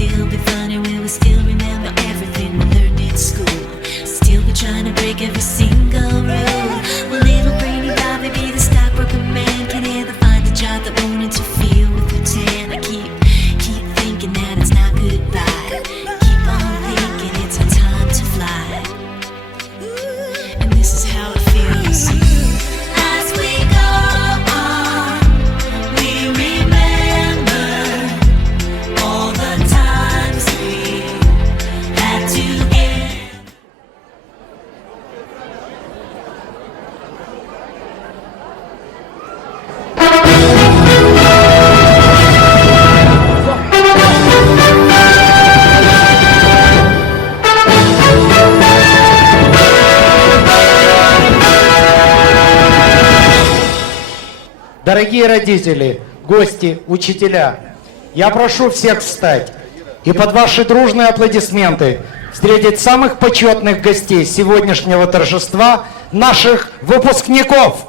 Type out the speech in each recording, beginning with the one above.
still be funny? Will we still remember everything we learned in school? Still be trying to break every single rule? Will little brainy Bobby be the stockbroker man? Can he ever find a job that won't interfere with routine? I keep thinking that it's not goodbye. Keep on thinking it's our time to fly. And this is how it feels. As we go on, we remember all the times we had to end. Дорогие родители, гости, учителя, я прошу всех встать и под ваши дружные аплодисменты встретить самых почетных гостей сегодняшнего торжества, наших выпускников.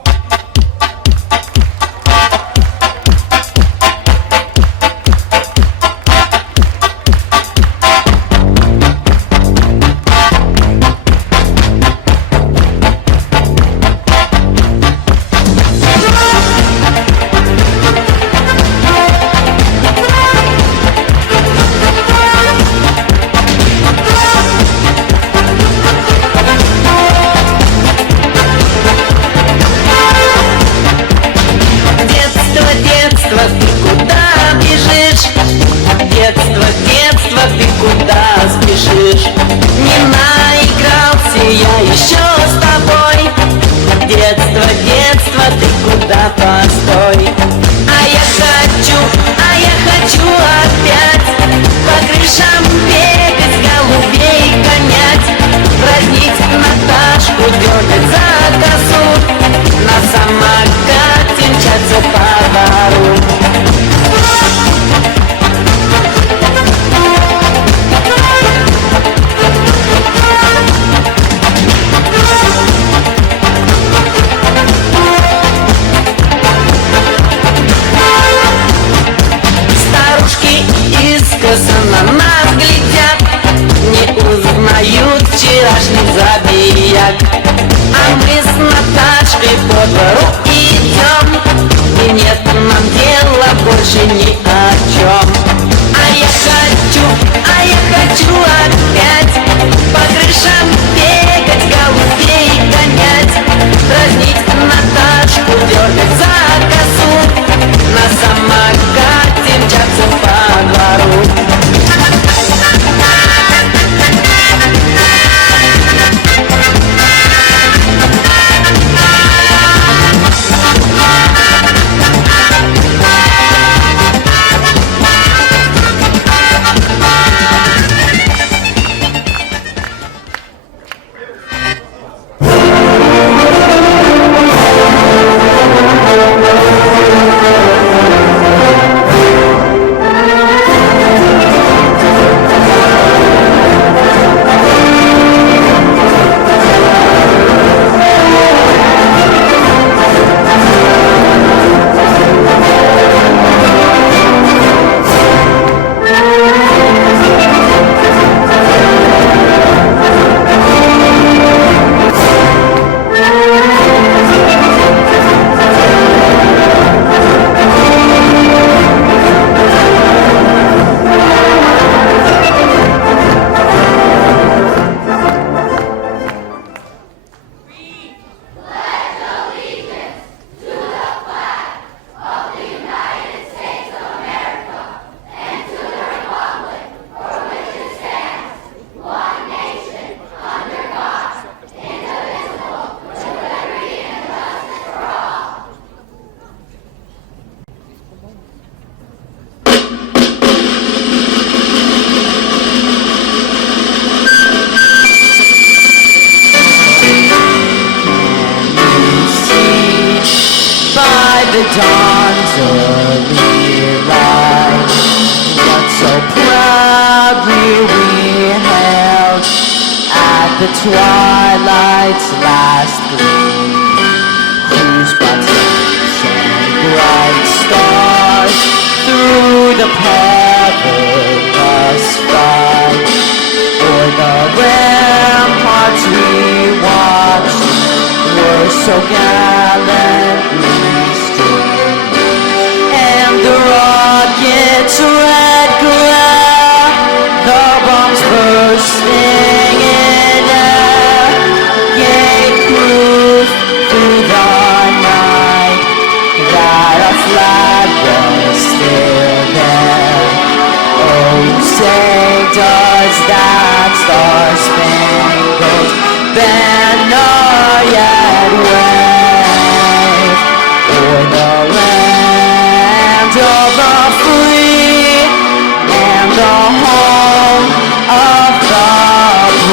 the dawn's early light, what so proudly we hailed at the twilight's last gleam, whose buttons and bright stars through the perilous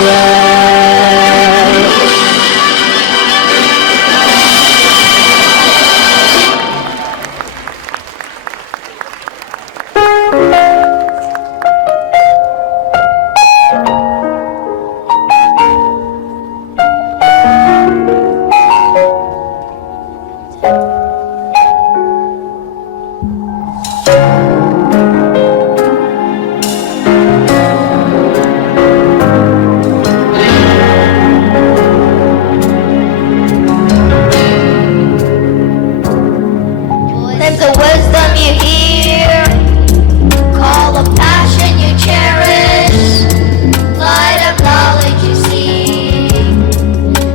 breath. There's a wisdom you hear, call of passion you cherish, light of knowledge you see.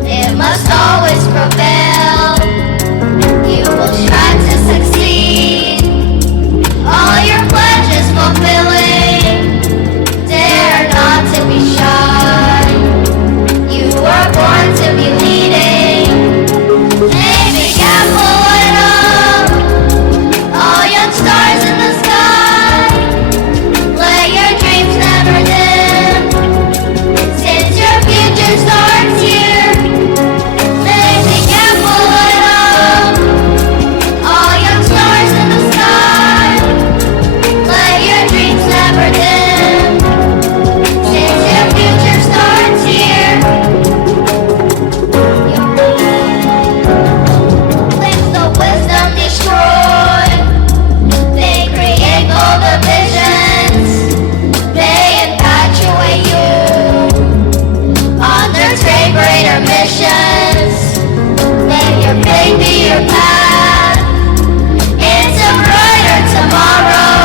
It must always prevail. You will strive to succeed. All your pledges fulfilling. Dare not to be shy. You are born to be leading. Maybe careful and all young stars in the sky, let your dreams never dim. Since your future starts here, maybe careful and all young stars in the sky, let your dreams never dim. Since your future starts here, let the wisdom destroy. They create all the visions. They infatuate you on their greater missions. Let your faith be your path into brighter tomorrow.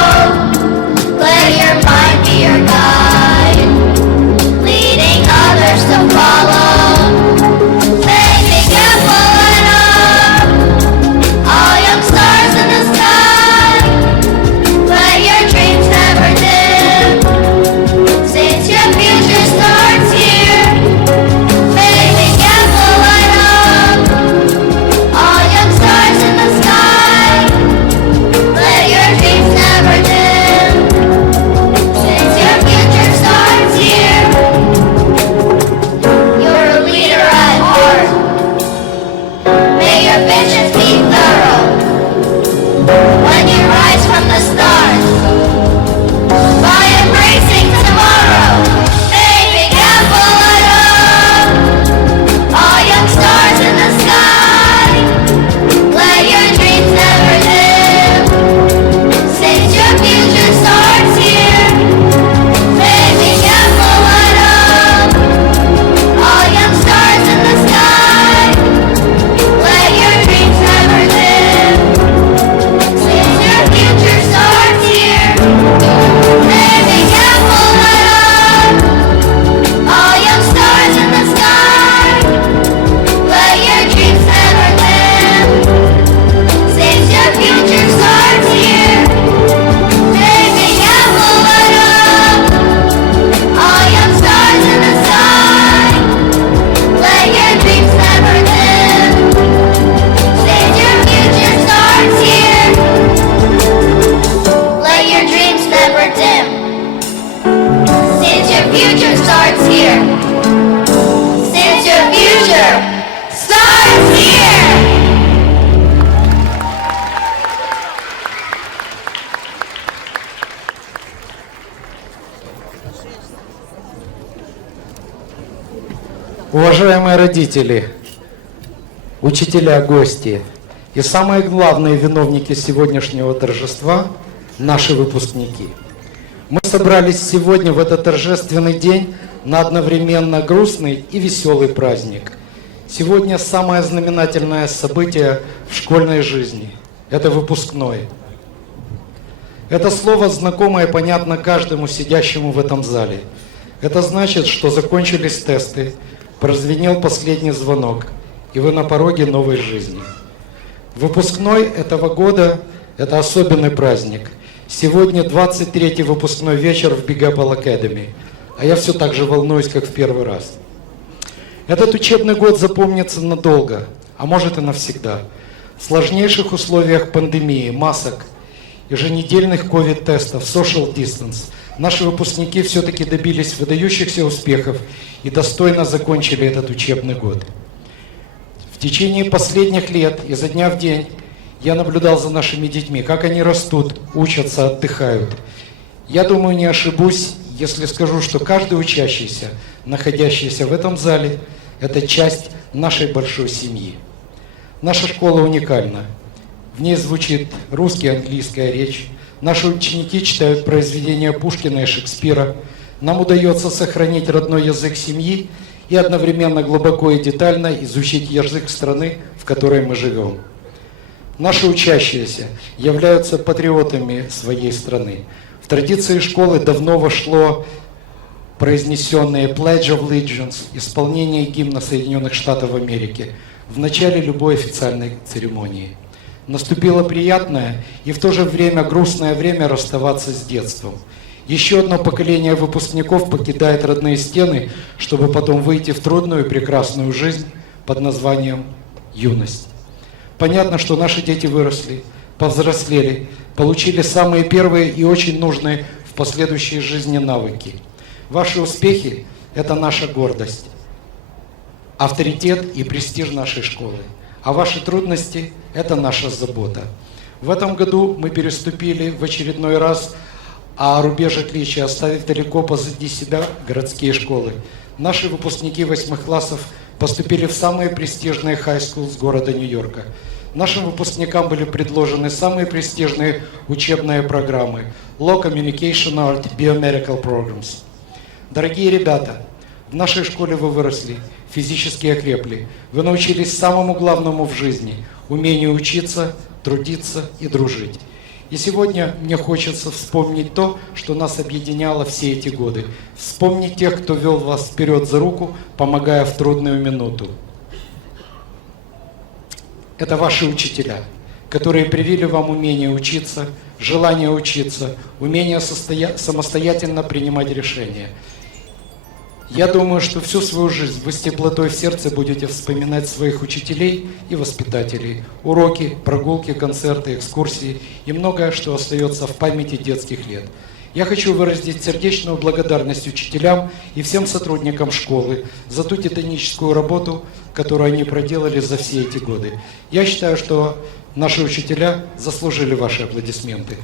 Let your mind be your guide, leading others to follow. Be careful and all young stars in the sky. Let your dreams never dim. Since your future starts here, be careful and all young stars in the sky. Let your dreams never dim. Since your future starts here, you're a leader at heart. May your visions be thorough. When you rise from the stars, by embracing tomorrow, be careful and all young stars in the sky. Let your dreams never dim. Since your future starts here, be careful and all young stars in the sky. Let your dreams never dim. Since your future starts here, be careful and all young stars in the sky. Let your dreams never dim. Since your future starts here, be careful and all young stars in the sky. Let your dreams never dim. Since your future starts here, let your dreams never dim. Since your future starts here. Since your future starts here. Уважаемые родители, учителя, гости и самые главные виновники сегодняшнего торжества – наши выпускники. Мы собрались сегодня в этот торжественный день на одновременно грустный и веселый праздник. Сегодня самое знаменательное событие в школьной жизни – это выпускной. Это слово знакомое и понятно каждому сидящему в этом зале. Это значит, что закончились тесты, прозвенел последний звонок, и вы на пороге новой жизни. Выпускной этого года – это особенный праздник. Сегодня 23-й выпускной вечер в Big Apple Academy, а я все так же волнуюсь, как в первый раз. Этот учебный год запомнится надолго, а может и навсегда. В сложнейших условиях пандемии, масок, еженедельных ковид-тестов, social distance, Наши выпускники все-таки добились выдающихся успехов и достойно закончили этот учебный год. В течение последних лет, изо дня в день, я наблюдал за нашими детьми, как они растут, учатся, отдыхают. Я думаю, не ошибусь, если скажу, что каждый учащийся, находящийся в этом зале, это часть нашей большой семьи. Наша школа уникальна. В ней звучит русская и английская речь. Наши ученики читают произведения Пушкина и Шекспира. Нам удается сохранить родной язык семьи и одновременно глубоко и детально изучить язык страны, в которой мы живем. Наши учащиеся являются патриотами своей страны. В традиции школы давно вошло произнесенные Pledge of Allegiance, исполнение гимна Соединенных Штатов Америки в начале любой официальной церемонии. Наступило приятное и в то же время грустное время расставаться с детством. Еще одно поколение выпускников покидает родные стены, чтобы потом выйти в трудную и прекрасную жизнь под названием юность. Понятно, что наши дети выросли, повзрослели, получили самые первые и очень нужные в последующей жизни навыки. Ваши успехи – это наша гордость, авторитет и престиж нашей школы. А ваши трудности – это наша забота. В этом году мы переступили в очередной раз рубеж отличия, оставив далеко позади себя городские школы. Наши выпускники 8 классов поступили в самые престижные high-schools города Нью-Йорка. Нашим выпускникам были предложены самые престижные учебные программы Law, Communication Art, Biomedical Programs. Дорогие ребята, в нашей школе вы выросли, физически окрепли. Вы научились самому главному в жизни – умению учиться, трудиться и дружить. И сегодня мне хочется вспомнить то, что нас объединяло все эти годы. Вспомнить тех, кто вел вас вперед за руку, помогая в трудную минуту. Это ваши учителя, которые привили вам умение учиться, желание учиться, умение самостоятельно принимать решения. Я думаю, что всю свою жизнь вы с теплотой в сердце будете вспоминать своих учителей и воспитателей, уроки, прогулки, концерты, экскурсии и многое, что остается в памяти детских лет. Я хочу выразить сердечную благодарность учителям и всем сотрудникам школы за ту титаническую работу, которую они проделали за все эти годы. Я считаю, что наши учителя заслужили ваши аплодисменты.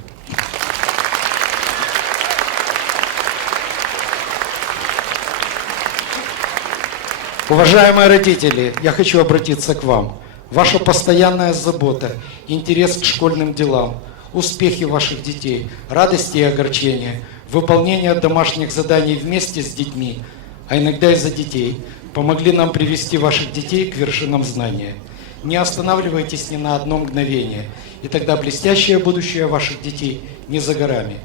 Уважаемые родители, я хочу обратиться к вам. Ваша постоянная забота, интерес к школьным делам, успехи ваших детей, радости и огорчения, выполнение домашних заданий вместе с детьми, а иногда и за детей, помогли нам привести ваших детей к вершинам знания. Не останавливайтесь ни на одно мгновение, и тогда блестящее будущее ваших детей не за горами.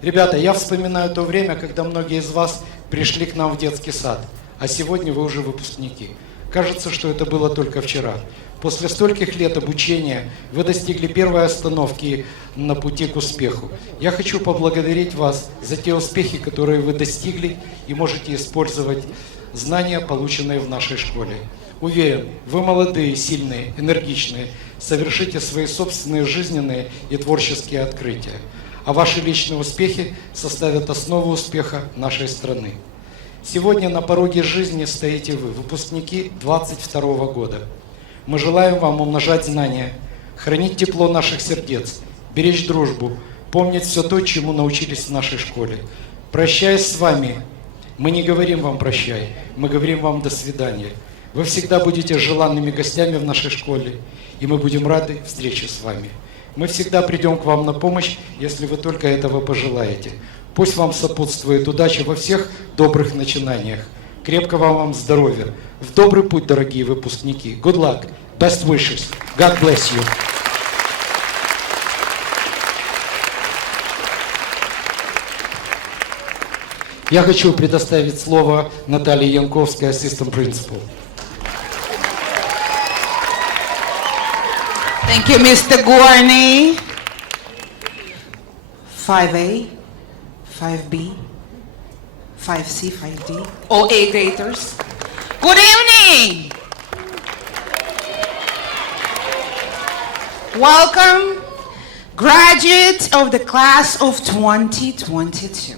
Ребята, я вспоминаю то время, когда многие из вас пришли к нам в детский сад, а сегодня вы уже выпускники. Кажется, что это было только вчера. После стольких лет обучения вы достигли первой остановки на пути к успеху. Я хочу поблагодарить вас за те успехи, которые вы достигли и можете использовать знания, полученные в нашей школе. Уверен, вы молодые, сильные, энергичные, совершите свои собственные жизненные и творческие открытия. А ваши личные успехи составят основу успеха нашей страны. Сегодня на пороге жизни стоите вы, выпускники 22 года. Мы желаем вам умножать знания, хранить тепло наших сердец, беречь дружбу, помнить все то, чему научились в нашей школе. Прощаясь с вами, мы не говорим вам «прощай», мы говорим вам «до свидания». Вы всегда будете желанными гостями в нашей школе, и мы будем рады встрече с вами. Мы всегда придем к вам на помощь, если вы только этого пожелаете. Пусть вам сопутствует удача во всех добрых начинаниях. Крепкого вам здоровья. В добрый путь, дорогие выпускники. Good luck. Best wishes. God bless you. Я хочу предоставить слово Наталье Янковской, Assistant Principal. Thank you, Mr. Gorney. 5A, 5B, 5C, 5D, all A graders. Good evening. Welcome, graduates of the class of 2022.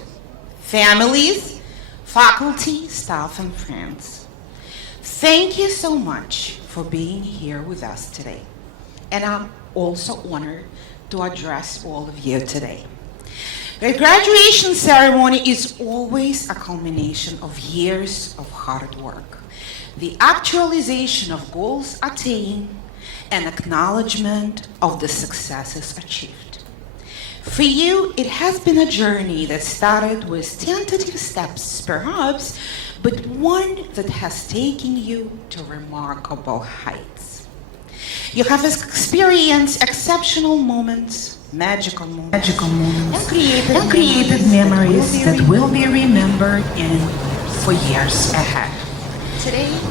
families, faculty, staff, and friends. Thank you so much for being here with us today. And I'm also honored to address all of you today. The graduation ceremony is always a culmination of years of hard work, the actualization of goals attained, and acknowledgement of the successes achieved. For you, it has been a journey that started with tentative steps, perhaps, but one that has taken you to remarkable heights. You have experienced exceptional moments, magical moments, and created memories that will be remembered for years ahead.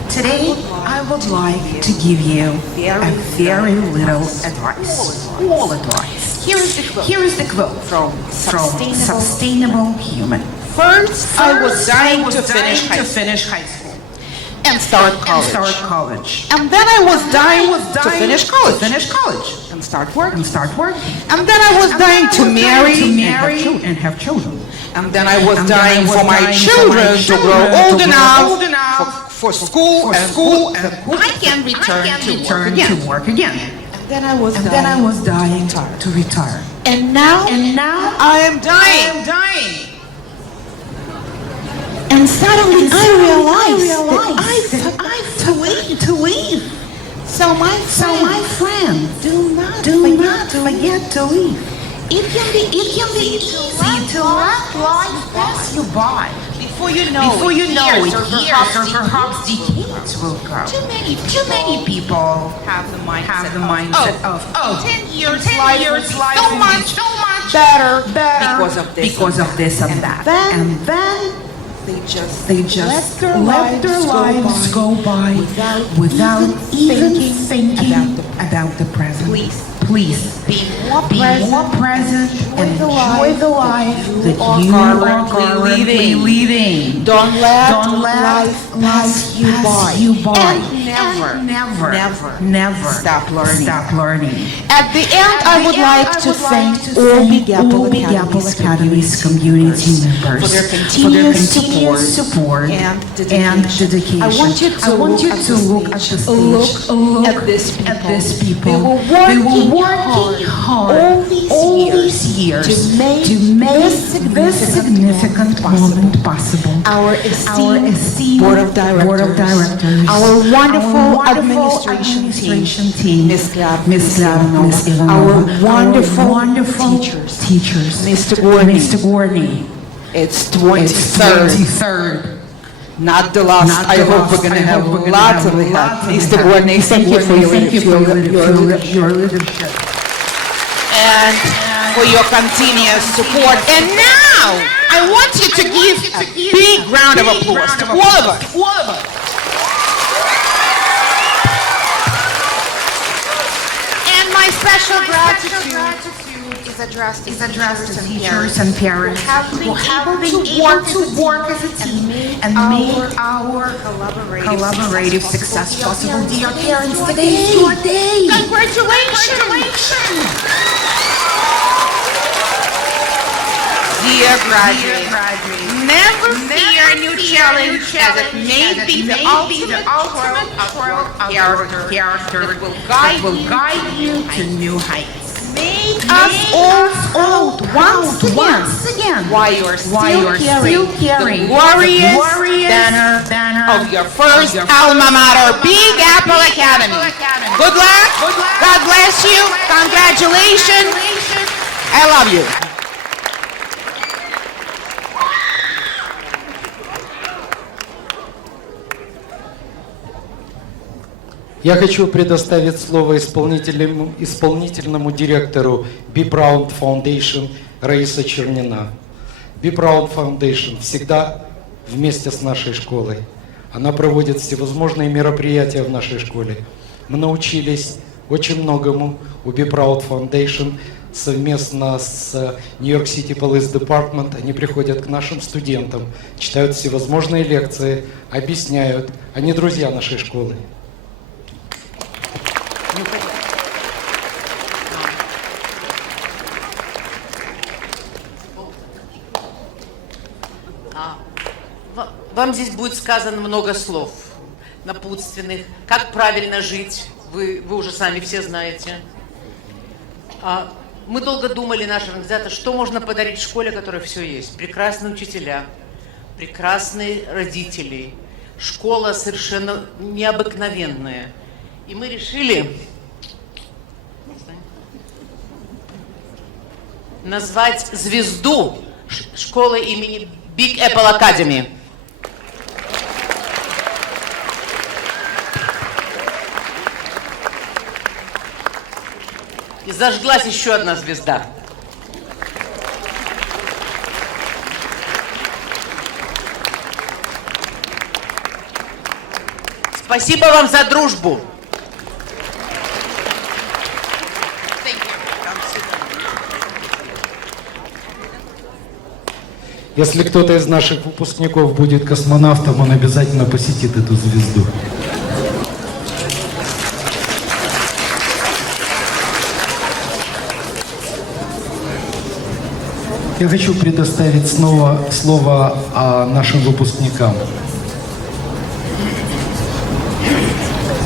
Today, I would like to give you a very little advice. All advice. Here is the quote from Sustainable Human. First, I was dying to finish high school and start college. And then I was dying to finish college and start work. And then I was dying to marry and have children. And then I was dying for my children to grow old enough for school and I can return to work again. And then I was dying to retire. And now I am dying. And suddenly I realized that I've to leave. So my friend, do not forget to leave. It can be easy to let life pass you by. Before you know it, years or perhaps decades will go. Too many people have the mindset of 10 years life will be so much better because of this and that. And then they just let their lives go by without even thinking about the present. Please be more present and enjoy the life that you are currently living. Don't let life pass you by. And never stop learning. At the end, I would like to thank all Big Apple Academy's community members for their continuous support and dedication. I want you to look at these people. They were working hard all these years to make this significant moment possible. Our esteemed board of directors, our wonderful administration team, Miss Glab, Miss Ivanova, our wonderful teachers, Mr. Gorney. It's 23rd. Not the last. I hope we're going to have lots of help. Mr. Gorney, thank you for your leadership. And for your continuous support. And now, I want you to give a big round of applause to all of us. And my special gratitude is addressed to teachers and parents who have been able to work as a team and make our collaborative success possible. Dear parents, today is your day. Congratulations. Dear graduates, never fear a new challenge as it may be the ultimate character that will guide you to new heights. Make us all proud once again why you're still carrying the glorious banner of your first alma mater, Big Apple Academy. Good luck. God bless you. Congratulations. I love you. Я хочу предоставить слово исполнительному директору Be Proud Foundation Раиса Чернина. Be Proud Foundation всегда вместе с нашей школой. Она проводит всевозможные мероприятия в нашей школе. Мы научились очень многому у Be Proud Foundation совместно с New York City Police Department. Они приходят к нашим студентам, читают всевозможные лекции, объясняют. Они друзья нашей школы. Вам здесь будет сказано много слов напутственных, как правильно жить, вы уже сами все знаете. Мы долго думали, наши организаторы, что можно подарить школе, в которой все есть. Прекрасные учителя, прекрасные родители, школа совершенно необыкновенная. И мы решили назвать звезду школы имени Big Apple Academy. И зажглась еще одна звезда. Спасибо вам за дружбу. Если кто-то из наших выпускников будет космонавтом, он обязательно посетит эту звезду. Я хочу предоставить снова слово нашим выпускникам.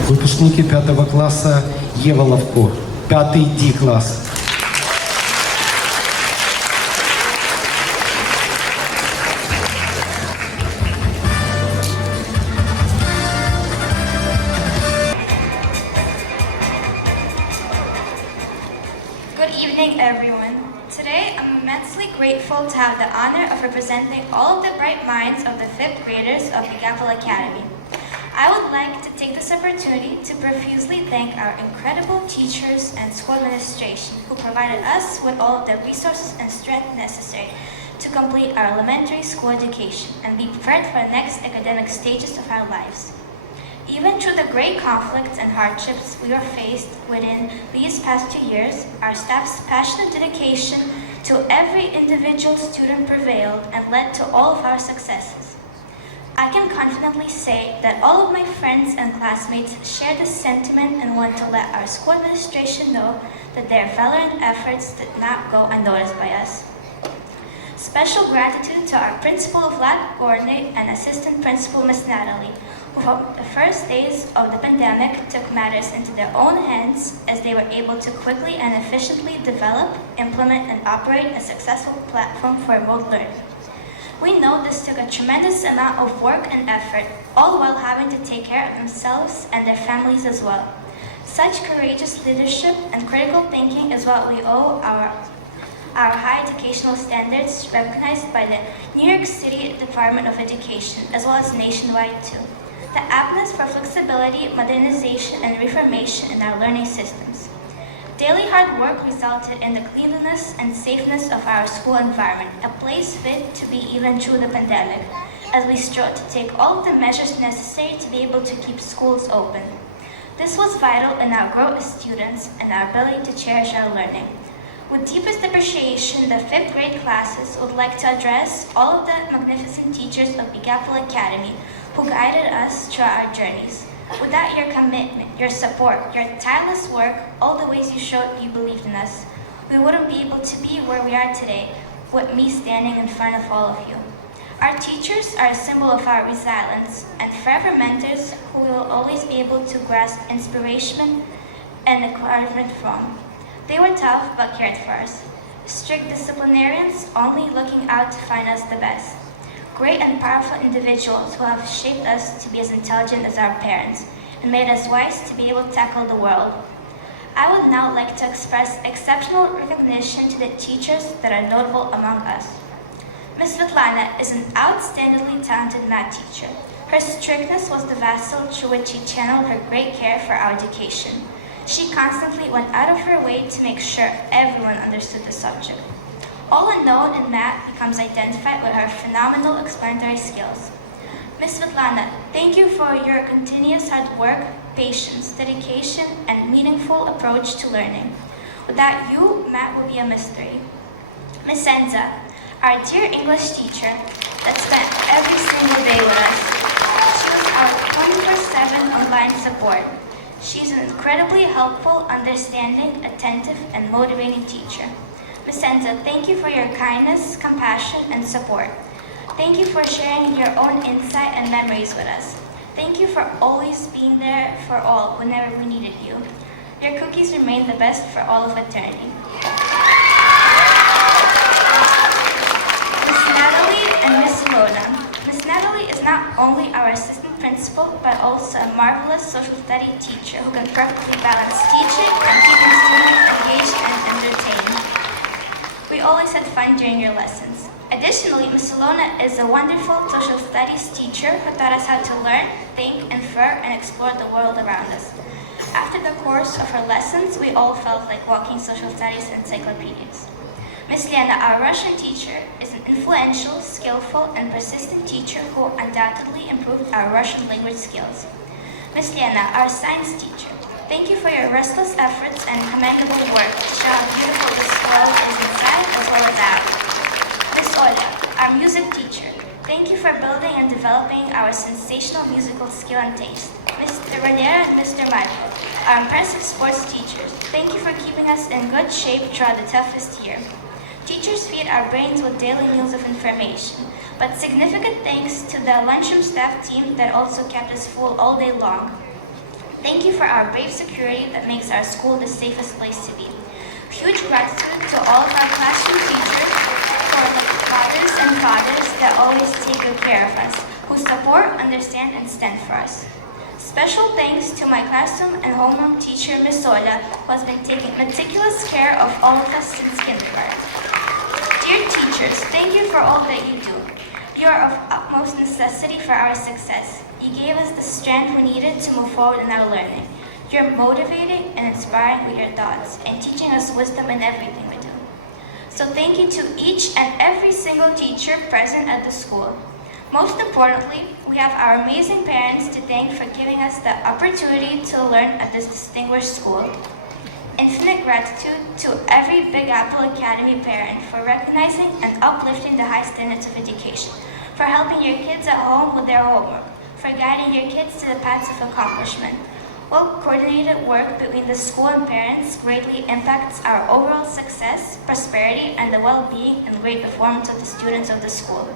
Выпускники 5 класса Ева Ловко, 5 D класс. Good evening, everyone. Today, I'm immensely grateful to have the honor of representing all of the bright minds of the 5th graders of Big Apple Academy. I would like to take this opportunity to profusely thank our incredible teachers and school administration who provided us with all of the resources and strength necessary to complete our elementary school education and be prepared for the next academic stages of our lives. Even through the great conflicts and hardships we were faced within these past 2 years, our staff's passionate dedication to every individual student prevailed and led to all of our successes. I can confidently say that all of my friends and classmates share this sentiment and want to let our school administration know that their valiant efforts did not go unnoticed by us. Special gratitude to our Principal Vlad Gorny and Assistant Principal Ms. Natalie, who from the first days of the pandemic took matters into their own hands as they were able to quickly and efficiently develop, implement, and operate a successful platform for remote learning. We know this took a tremendous amount of work and effort, all while having to take care of themselves and their families as well. Such courageous leadership and critical thinking is what we owe our high educational standards recognized by the New York City Department of Education, as well as nationwide too. The aptness for flexibility, modernization, and reformation in our learning systems. Daily hard work resulted in the cleanliness and safeness of our school environment, a place fit to be even through the pandemic, as we strove to take all of the measures necessary to be able to keep schools open. This was vital in our growth as students and our ability to cherish our learning. With deepest appreciation, the 5th grade classes would like to address all of the magnificent teachers of Big Apple Academy who guided us through our journeys. Without your commitment, your support, your tireless work, all the ways you showed you believed in us, we wouldn't be able to be where we are today, with me standing in front of all of you. Our teachers are a symbol of our resilience and forever mentors who we will always be able to grasp inspiration and encouragement from. They were tough but cared for us. Strict disciplinarians only looking out to find us the best. Great and powerful individuals who have shaped us to be as intelligent as our parents and made us wise to be able to tackle the world. I would now like to express exceptional recognition to the teachers that are notable among us. Ms. Svetlana is an outstandingly talented math teacher. Her strictness was the vessel through which she channeled her great care for our education. She constantly went out of her way to make sure everyone understood the subject. All unknown in math becomes identified with her phenomenal explanatory skills. Ms. Svetlana, thank you for your continuous hard work, patience, dedication, and meaningful approach to learning. Without you, math will be a mystery. Ms. Senza, our dear English teacher that spent every single day with us. She was our 24/7 online support. She's an incredibly helpful, understanding, attentive, and motivating teacher. Ms. Senza, thank you for your kindness, compassion, and support. Thank you for sharing your own insight and memories with us. Thank you for always being there for all whenever we needed you. Your cookies remain the best for all of eternity. Miss Natalie and Miss Lona. Miss Natalie is not only our assistant principal, but also a marvelous social studies teacher who can perfectly balance teaching and keeping students engaged and entertained. We always had fun during your lessons. Additionally, Miss Lona is a wonderful social studies teacher who taught us how to learn, think, infer, and explore the world around us. After the course of her lessons, we all felt like walking social studies encyclopedias. Miss Liana, our Russian teacher, is an influential, skillful, and persistent teacher who undoubtedly improved our Russian language skills. Miss Liana, our science teacher, thank you for your restless efforts and commendable work to show how beautiful this world is inside as well as out. Miss Ola, our music teacher, thank you for building and developing our sensational musical skill and taste. Mr. Raniera and Mr. Michael, our impressive sports teachers, thank you for keeping us in good shape throughout the toughest year. Teachers feed our brains with daily meals of information, but significant thanks to the lunchroom staff team that also kept us full all day long. Thank you for our brave security that makes our school the safest place to be. Huge gratitude to all of our classroom teachers for the mothers and fathers that always take good care of us, who support, understand, and stand for us. Special thanks to my classroom and homeroom teacher, Miss Ola, who has been taking meticulous care of all of us since kindergarten. Dear teachers, thank you for all that you do. You are of utmost necessity for our success. You gave us the strength we needed to move forward in our learning. You're motivating and inspiring with your thoughts and teaching us wisdom in everything we do. So thank you to each and every single teacher present at the school. Most importantly, we have our amazing parents to thank for giving us the opportunity to learn at this distinguished school. Infinite gratitude to every Big Apple Academy parent for recognizing and uplifting the high standards of education, for helping your kids at home with their homework, for guiding your kids to the paths of accomplishment. Well-coordinated work between the school and parents greatly impacts our overall success, prosperity, and the well-being and great performance of the students of the school.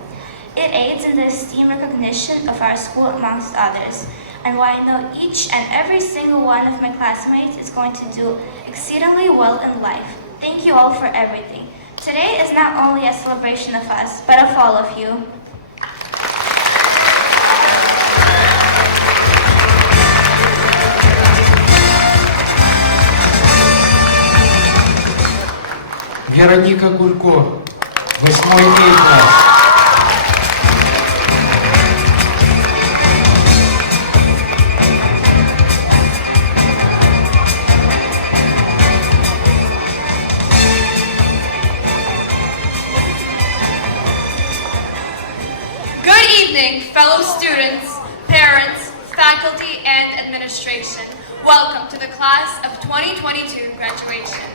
It aids in the esteem recognition of our school amongst others, and while I know each and every single one of my classmates is going to do exceedingly well in life. Thank you all for everything. Today is not only a celebration of us, but of all of you. Вероника Гулько, 8 класс. Good evening, fellow students, parents, faculty, and administration. Welcome to the class of 2022 graduation.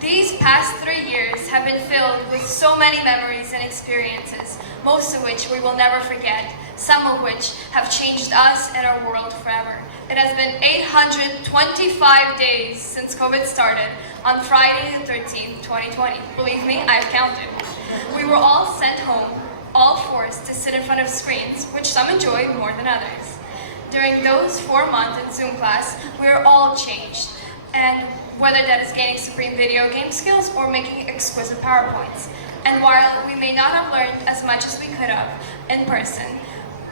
These past 3 years have been filled with so many memories and experiences, most of which we will never forget, some of which have changed us and our world forever. It has been 825 days since COVID started on Friday the 13th, 2020. Believe me, I've counted. We were all sent home, all forced to sit in front of screens, which some enjoy more than others. During those 4 months in Zoom class, we were all changed, and whether that is gaining supreme video game skills or making exquisite PowerPoints. And while we may not have learned as much as we could have in person,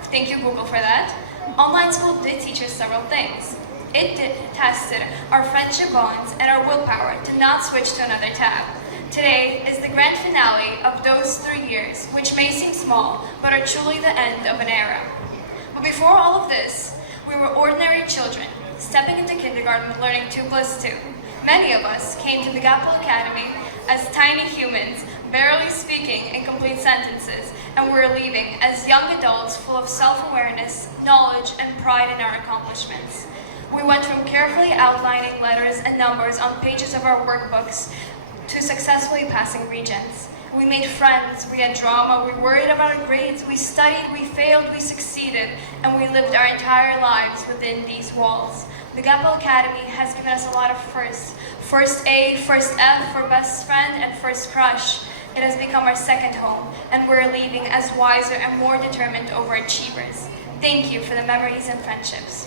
thank you Google for that, online school did teach us several things. It tested our friendship bonds and our willpower to not switch to another tab. Today is the grand finale of those 3 years, which may seem small, but are truly the end of an era. But before all of this, we were ordinary children, stepping into kindergarten learning 2 plus 2. Many of us came to Big Apple Academy as tiny humans, barely speaking in complete sentences, and we were leaving as young adults full of self-awareness, knowledge, and pride in our accomplishments. We went from carefully outlining letters and numbers on pages of our workbooks to successfully passing regents. We made friends, we had drama, we worried about our grades, we studied, we failed, we succeeded, and we lived our entire lives within these walls. Big Apple Academy has given us a lot of firsts, First A, first F for best friend, and first crush. It has become our second home, and we're leaving as wiser and more determined overachievers. Thank you for the memories and friendships.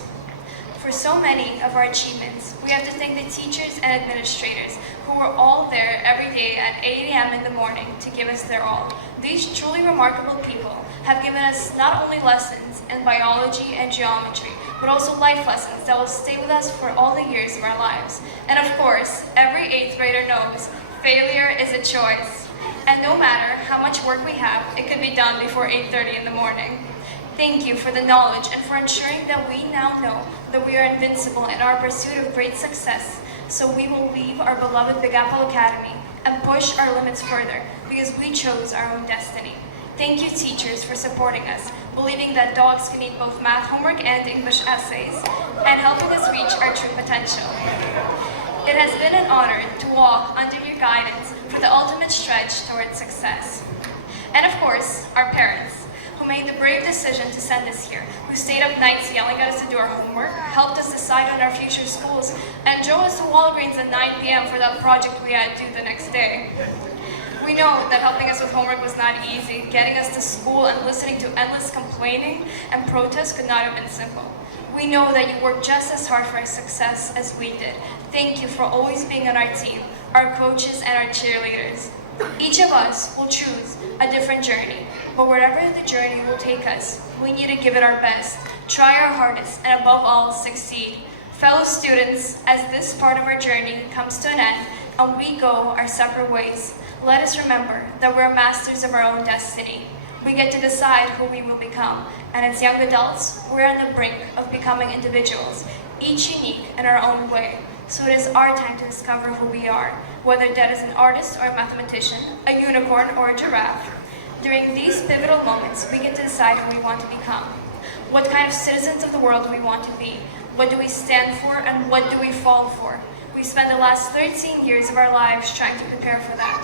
For so many of our achievements, we have to thank the teachers and administrators who were all there every day at 8 a.m. in the morning to give us their all. These truly remarkable people have given us not only lessons in biology and geometry, but also life lessons that will stay with us for all the years of our lives. And of course, every 8th grader knows failure is a choice. And no matter how much work we have, it could be done before 8:30 in the morning. Thank you for the knowledge and for ensuring that we now know that we are invincible in our pursuit of great success. So we will leave our beloved Big Apple Academy and push our limits further because we chose our own destiny. Thank you, teachers, for supporting us, believing that dogs can eat both math homework and English essays, and helping us reach our true potential. It has been an honor to walk under your guidance for the ultimate stretch towards success. And of course, our parents, who made the brave decision to send us here, who stayed up nights yelling at us to do our homework, helped us decide on our future schools, and drove us to Walgreens at 9 p.m. for that project we had due the next day. We know that helping us with homework was not easy. Getting us to school and listening to endless complaining and protests could not have been simple. We know that you worked just as hard for our success as we did. Thank you for always being on our team, our coaches, and our cheerleaders. Each of us will choose a different journey, but wherever the journey will take us, we need to give it our best, try our hardest, and above all, succeed. Fellow students, as this part of our journey comes to an end and we go our separate ways, let us remember that we're masters of our own destiny. We get to decide who we will become, and as young adults, we're on the brink of becoming individuals, each unique in our own way. So it is our time to discover who we are, whether that is an artist or a mathematician, a unicorn or a giraffe. During these pivotal moments, we get to decide who we want to become, what kind of citizens of the world we want to be, what do we stand for, and what do we fall for. We spent the last 13 years of our lives trying to prepare for that.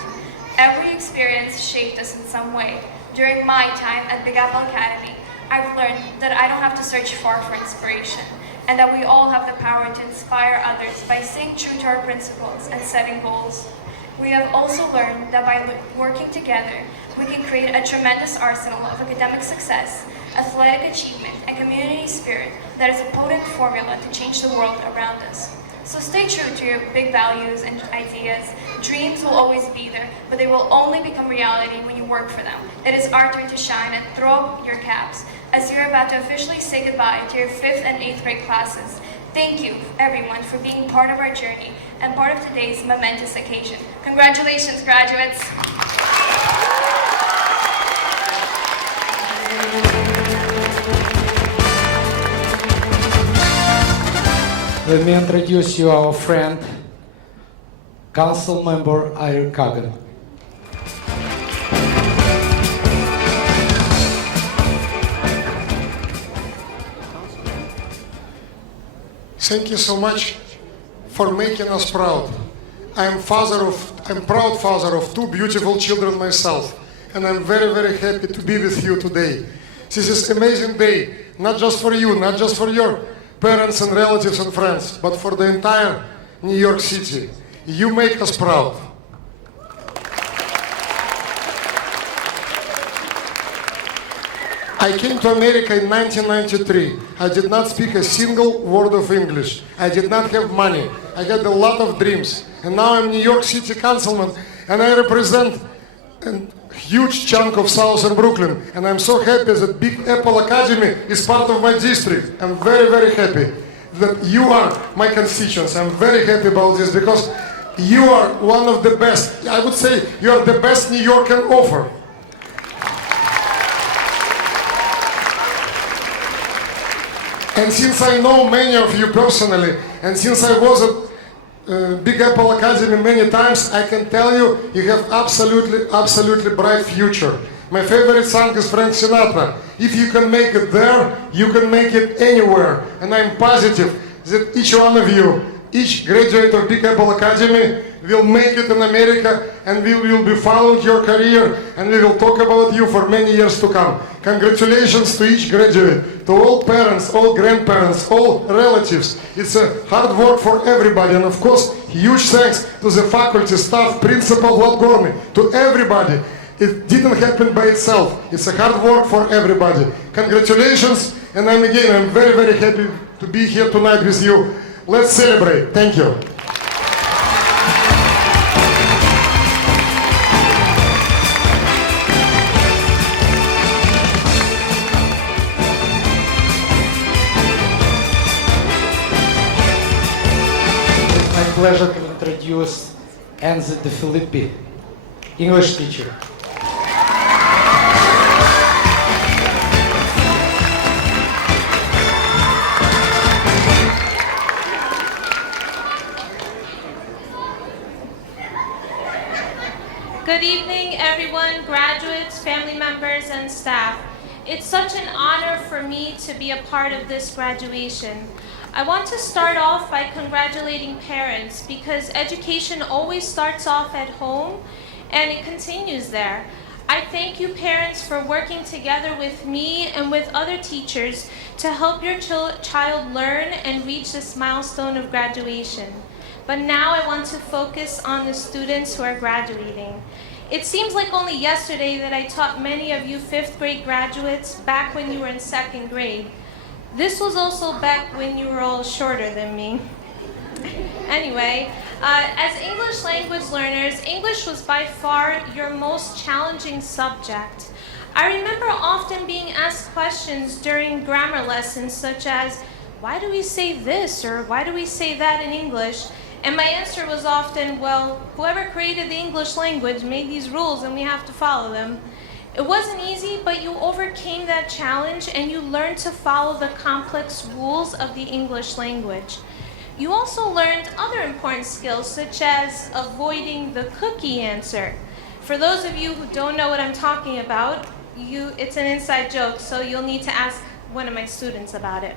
Every experience shaped us in some way. During my time at Big Apple Academy, I've learned that I don't have to search far for inspiration, and that we all have the power to inspire others by staying true to our principles and setting goals. We have also learned that by working together, we can create a tremendous arsenal of academic success, athletic achievement, and community spirit that is a potent formula to change the world around us. So stay true to your big values and ideas. Dreams will always be there, but they will only become reality when you work for them. It is our turn to shine and throw up your caps as you're about to officially say goodbye to your 5th and 8th grade classes. Thank you, everyone, for being part of our journey and part of today's momentous occasion. Congratulations, graduates. Let me introduce you our friend, Council Member Ira Kagan. Thank you so much for making us proud. I'm proud father of 2 beautiful children myself, and I'm very, very happy to be with you today. This is an amazing day, not just for you, not just for your parents and relatives and friends, but for the entire New York City. You make us proud. I came to America in 1993. I did not speak a single word of English. I did not have money. I had a lot of dreams. And now I'm New York City Councilman, and I represent a huge chunk of Southern Brooklyn. And I'm so happy that Big Apple Academy is part of my district. I'm very, very happy that you are my constituents. I'm very happy about this because you are one of the best. I would say you are the best New York can offer. And since I know many of you personally, and since I was at Big Apple Academy many times, I can tell you, you have absolutely bright future. My favorite song is Frank Sinatra. If you can make it there, you can make it anywhere. And I'm positive that each one of you, each graduate of Big Apple Academy will make it in America, and we will be following your career, and we will talk about you for many years to come. Congratulations to each graduate, to all parents, all grandparents, all relatives. It's a hard work for everybody, and of course, huge thanks to the faculty, staff, principal Vlad Gorny, to everybody. It didn't happen by itself. It's a hard work for everybody. Congratulations, and I'm very, very happy to be here tonight with you. Let's celebrate. Thank you. It's my pleasure to introduce Enzo De Filippi, English teacher. Good evening, everyone, graduates, family members, and staff. It's such an honor for me to be a part of this graduation. I want to start off by congratulating parents because education always starts off at home and it continues there. I thank you, parents, for working together with me and with other teachers to help your child learn and reach this milestone of graduation. But now I want to focus on the students who are graduating. It seems like only yesterday that I taught many of you 5th grade graduates back when you were in 2nd grade. This was also back when you were all shorter than me. Anyway, as English language learners, English was by far your most challenging subject. I remember often being asked questions during grammar lessons such as, why do we say this or why do we say that in English? And my answer was often, well, whoever created the English language made these rules and we have to follow them. It wasn't easy, but you overcame that challenge and you learned to follow the complex rules of the English language. You also learned other important skills, such as avoiding the cookie answer. For those of you who don't know what I'm talking about, it's an inside joke, so you'll need to ask one of my students about it.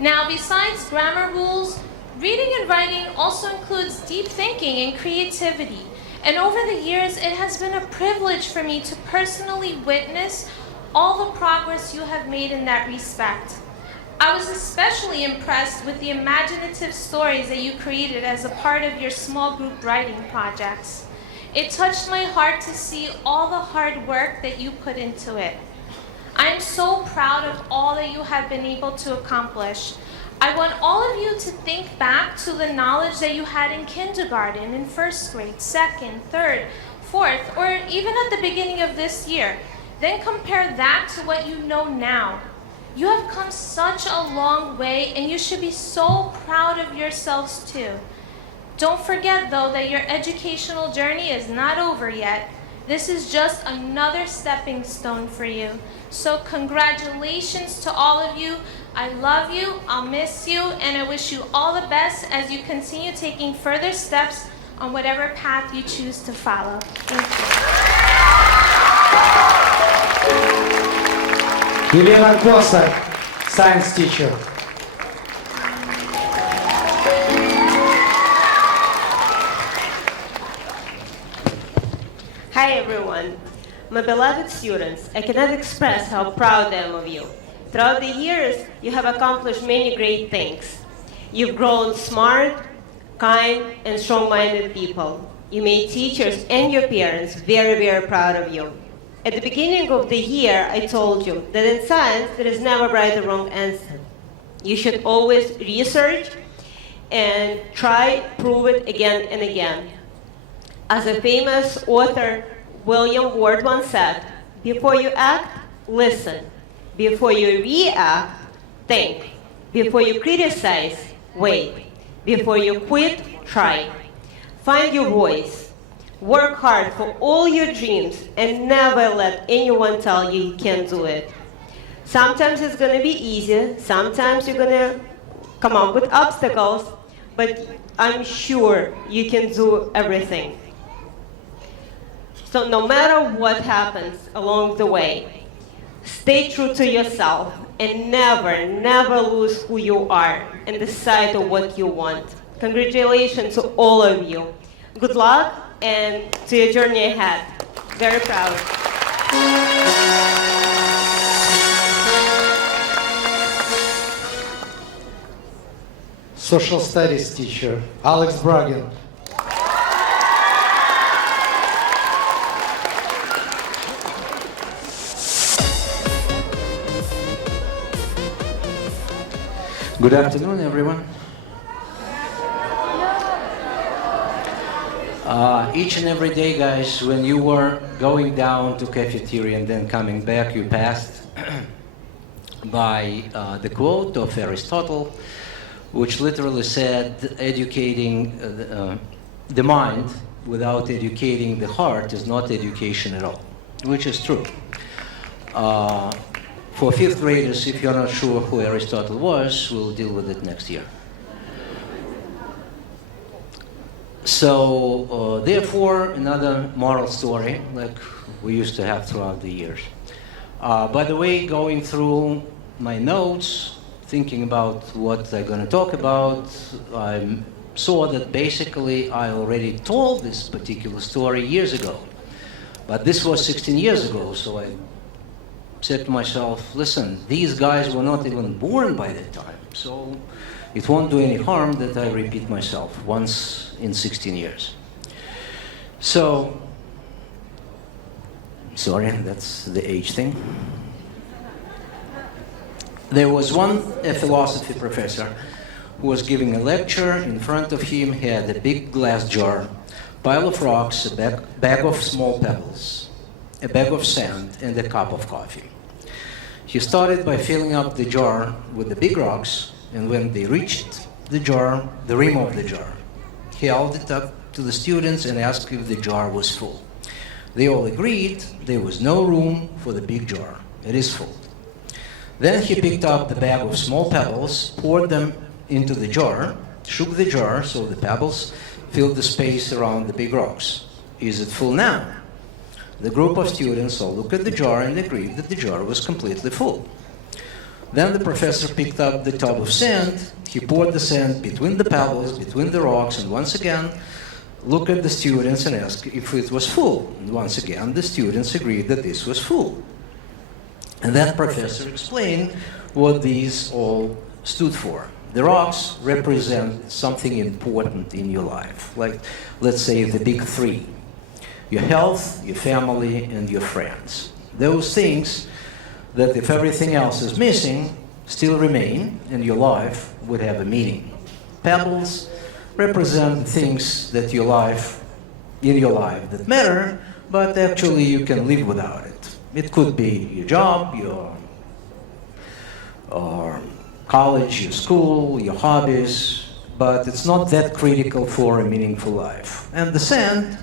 Now, besides grammar rules, reading and writing also includes deep thinking and creativity. And over the years, it has been a privilege for me to personally witness all the progress you have made in that respect. I was especially impressed with the imaginative stories that you created as a part of your small group writing projects. It touched my heart to see all the hard work that you put into it. I am so proud of all that you have been able to accomplish. I want all of you to think back to the knowledge that you had in kindergarten, in 1st grade, 2nd, 3rd, 4th, or even at the beginning of this year. Then compare that to what you know now. You have come such a long way, and you should be so proud of yourselves too. Don't forget, though, that your educational journey is not over yet. This is just another stepping stone for you. So congratulations to all of you. I love you, I'll miss you, and I wish you all the best as you continue taking further steps on whatever path you choose to follow. Thank you. Елена Коса, science teacher. Hi everyone. My beloved students, I cannot express how proud I am of you. Throughout the years, you have accomplished many great things. You've grown smart, kind, and strong-minded people. You made teachers and your parents very, very proud of you. At the beginning of the year, I told you that in science, there is never right or wrong answer. You should always research and try, prove it again and again. As a famous author, William Ward once said, before you act, listen. Before you react, think. Before you criticize, wait. Before you quit, try. Find your voice. Work hard for all your dreams and never let anyone tell you you can't do it. Sometimes it's going to be easy. Sometimes you're going to come up with obstacles, but I'm sure you can do everything. So no matter what happens along the way, stay true to yourself and never, never lose who you are and decide on what you want. Congratulations to all of you. Good luck and to your journey ahead. Very proud. Social studies teacher, Alex Bragin. Good afternoon, everyone. Each and every day, guys, when you were going down to cafeteria and then coming back, you passed by the quote of Aristotle, which literally said, educating the mind without educating the heart is not education at all, which is true. For fifth graders, if you're not sure who Aristotle was, we'll deal with it next year. So, therefore, another moral story, like we used to have throughout the years. By the way, going through my notes, thinking about what I'm going to talk about, I saw that basically I already told this particular story years ago. But this was 16 years ago, so I said to myself, listen, these guys were not even born by that time, so it won't do any harm that I repeat myself once in 16 years. So, sorry, that's the age thing. There was a philosophy professor who was giving a lecture. In front of him, he had a big glass jar, pile of rocks, a bag of small pebbles, a bag of sand, and a cup of coffee. He started by filling up the jar with the big rocks, and when they reached the jar, the rim of the jar, he held it up to the students and asked if the jar was full. They all agreed there was no room for the big jar. It is full. Then he picked up the bag of small pebbles, poured them into the jar, shook the jar so the pebbles filled the space around the big rocks. Is it full now? The group of students all looked at the jar and agreed that the jar was completely full. Then the professor picked up the tub of sand, he poured the sand between the pebbles, between the rocks, and once again looked at the students and asked if it was full. And once again the students agreed that this was full. And that professor explained what these all stood for. The rocks represent something important in your life, like, let's say, the big three: your health, your family, and your friends. Those things that, if everything else is missing, still remain, and your life would have a meaning. Pebbles represent things that in your life that matter, but actually you can live without it. It could be your job, your college, your school, your hobbies, but it's not that critical for a meaningful life. And the sand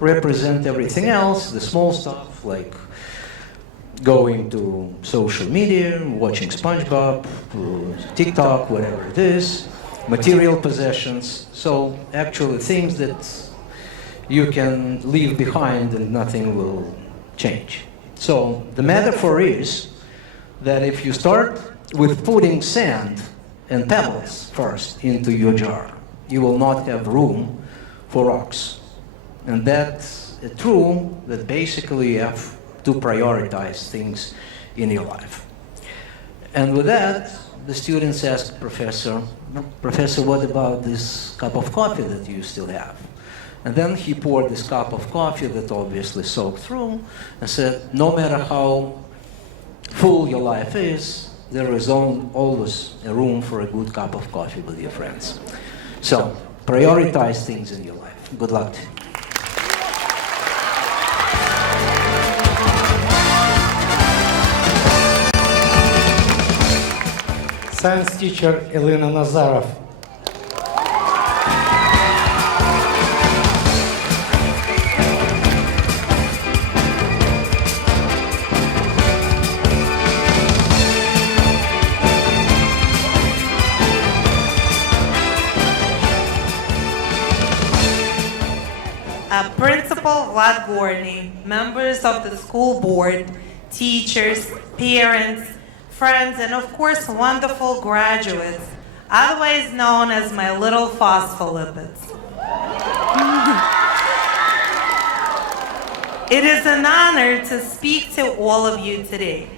represent everything else, the small stuff like going to social media, watching SpongeBob, TikTok, whatever it is, material possessions. So actually things that you can leave behind and nothing will change. So the metaphor is that if you start with putting sand and pebbles first into your jar, you will not have room for rocks. And that's true that basically you have to prioritize things in your life. And with that, the students asked Professor, what about this cup of coffee that you still have? And then he poured this cup of coffee that obviously soaked through and said, no matter how full your life is, there is always a room for a good cup of coffee with your friends. So, prioritize things in your life. Good luck to you. Science teacher Elena Nazarov. Principal Vlad Gorny, members of the school board, teachers, parents, friends, and of course wonderful graduates. otherwise known as my little phospholipids. It is an honor to speak to all of you today.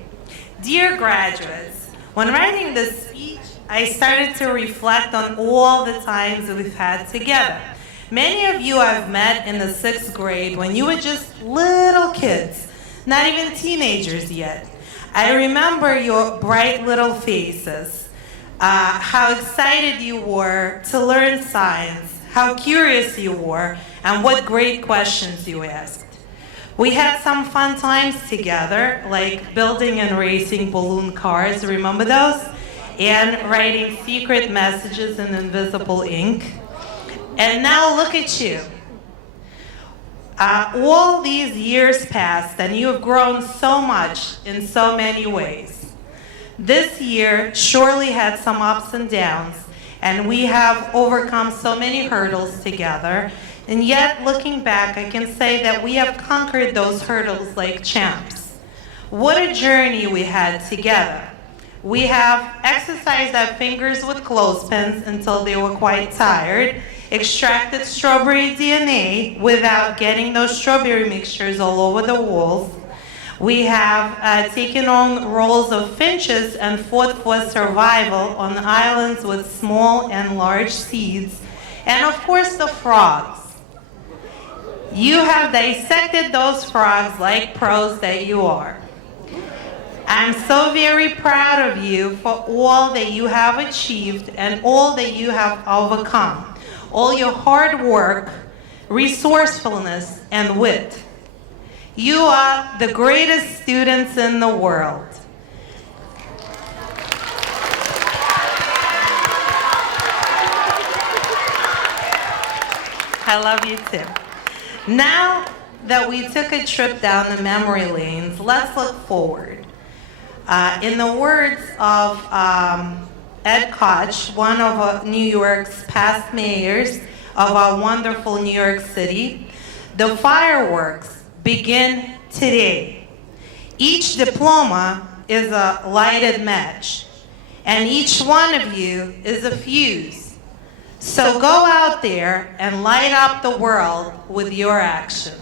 Dear graduates, when writing this speech, I started to reflect on all the times we've had together. Many of you I've met in the 6th grade when you were just little kids, not even teenagers yet. I remember your bright little faces, how excited you were to learn science, how curious you were, and what great questions you asked. We had some fun times together, like building and racing balloon cars, remember those? And writing secret messages in invisible ink. And now look at you. All these years passed and you have grown so much in so many ways. This year surely had some ups and downs, and we have overcome so many hurdles together. And yet, looking back, I can say that we have conquered those hurdles like champs. What a journey we had together. We have exercised our fingers with clothespins until they were quite tired, extracted strawberry DNA without getting those strawberry mixtures all over the walls. We have taken on roles of finches and fought for survival on islands with small and large seeds, and of course the frogs. You have dissected those frogs like pros that you are. I'm so very proud of you for all that you have achieved and all that you have overcome, all your hard work, resourcefulness, and wit. You are the greatest students in the world. I love you too. Now that we took a trip down the memory lanes, let's look forward. In the words of Ed Koch, one of New York's past mayors of our wonderful New York City, the fireworks begin today. Each diploma is a lighted match, and each one of you is a fuse. So go out there and light up the world with your actions.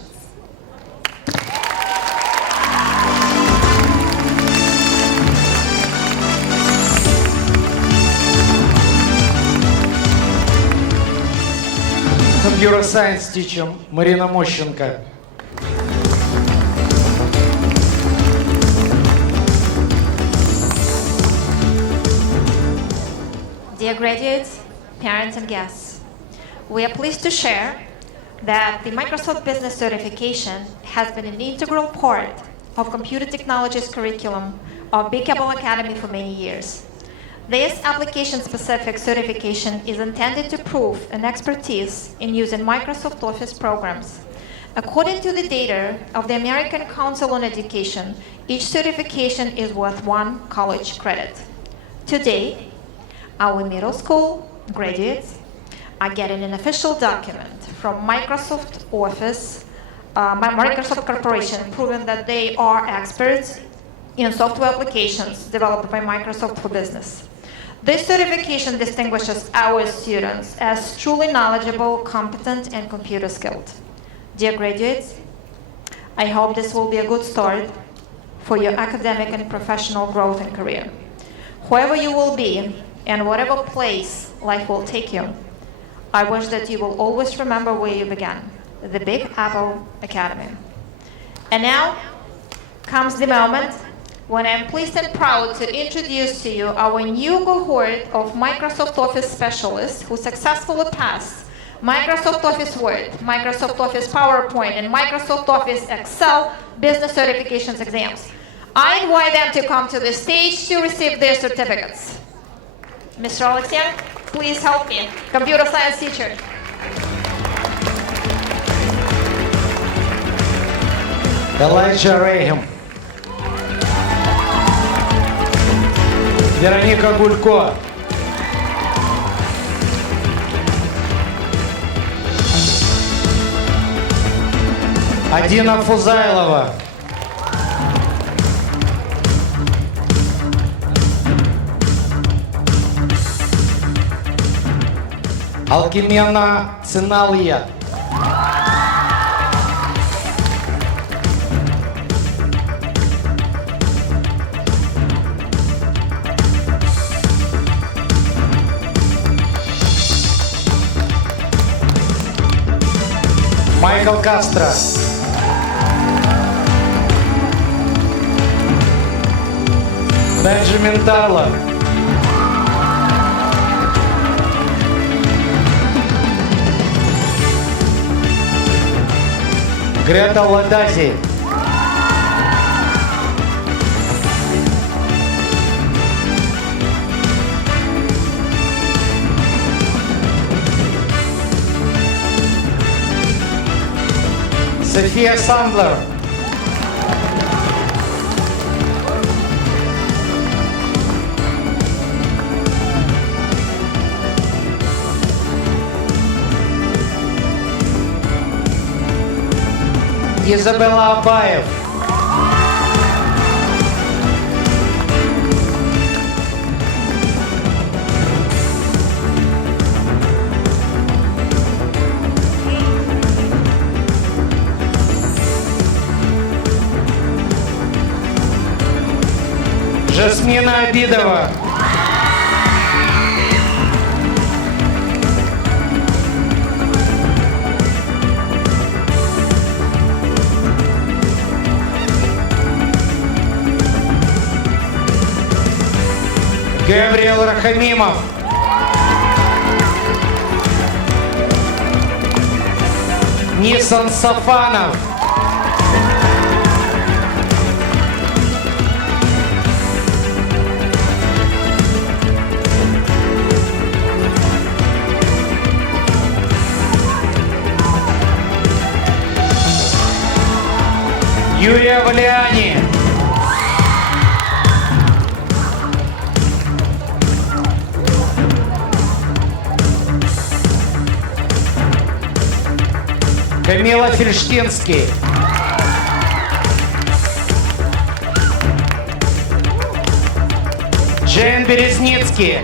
Computer science teacher Marina Mощенко. Dear graduates, parents and guests, we are pleased to share that the Microsoft Business Certification has been an integral part of computer technologies curriculum of Big Apple Academy for many years. This application-specific certification is intended to prove an expertise in using Microsoft Office programs. According to the data of the American Council on Education, each certification is worth 1 college credit. Today, our middle school graduates are getting an official document from Microsoft Office, Microsoft Corporation, proving that they are experts in software applications developed by Microsoft for Business. This certification distinguishes our students as truly knowledgeable, competent, and computer skilled. Dear graduates, I hope this will be a good start for your academic and professional growth and career. Whoever you will be, and whatever place life will take you, I wish that you will always remember where you began, the Big Apple Academy. And now comes the moment when I'm pleased and proud to introduce to you our new cohort of Microsoft Office specialists who successfully passed Microsoft Office Word, Microsoft Office PowerPoint, and Microsoft Office Excel business certifications exams. I invite them to come to the stage to receive their certificates. Mr. Alexyan, please help me. Computer science teacher. Elijah Rahim. Вероника Гулько. Адина Фузайлова. Алкимена Циналия. Майкл Кастро. Бенджамин Тарло. Грета Ладази. София Сандлер. Изабелла Абаев. Жасмина Обидова. Габриэл Рахамимов. Нисан Сафанов. Юлия Валиани. Камила Фельштинский. Джейн Березницкий.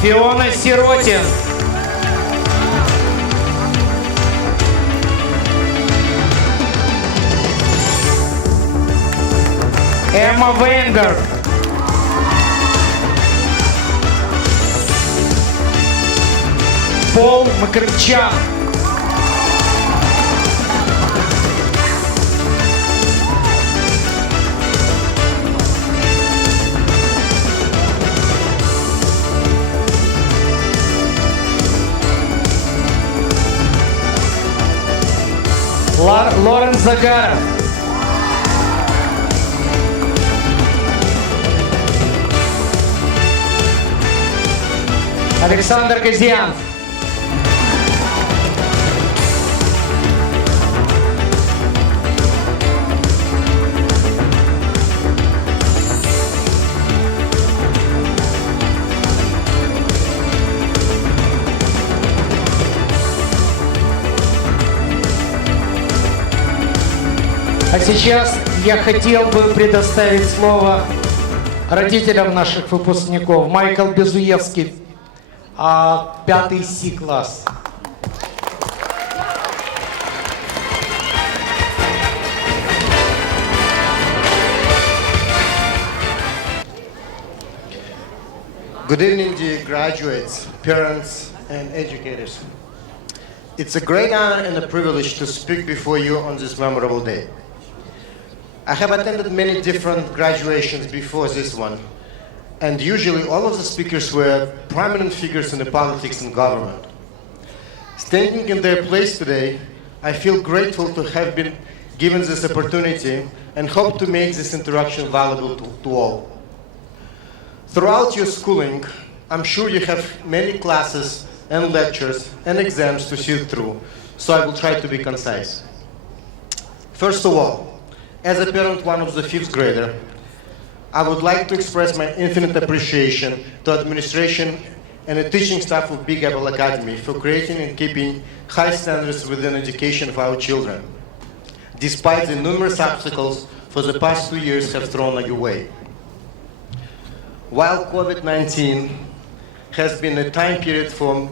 Фиона Сиротин. Эмма Венгер. Пол Макарчан. Лорен Загаров. Александр Газиан. А сейчас я хотел бы предоставить слово родителям наших выпускников. Майкл Безуевский, 5 Си-класс. Good evening, dear graduates, parents, and educators. It's a great honor and a privilege to speak before you on this memorable day. I have attended many different graduations before this one, and usually all of the speakers were prominent figures in the politics and government. Standing in their place today, I feel grateful to have been given this opportunity and hope to make this interaction valuable to all. Throughout your schooling, I'm sure you have many classes and lectures and exams to sit through, so I will try to be concise. First of all, as a parent one of the 5th grader, I would like to express my infinite appreciation to administration and the teaching staff of Big Apple Academy for creating and keeping high standards within education of our children, despite the numerous obstacles for the past 2 years have thrown your way. While COVID-19 has been a time period for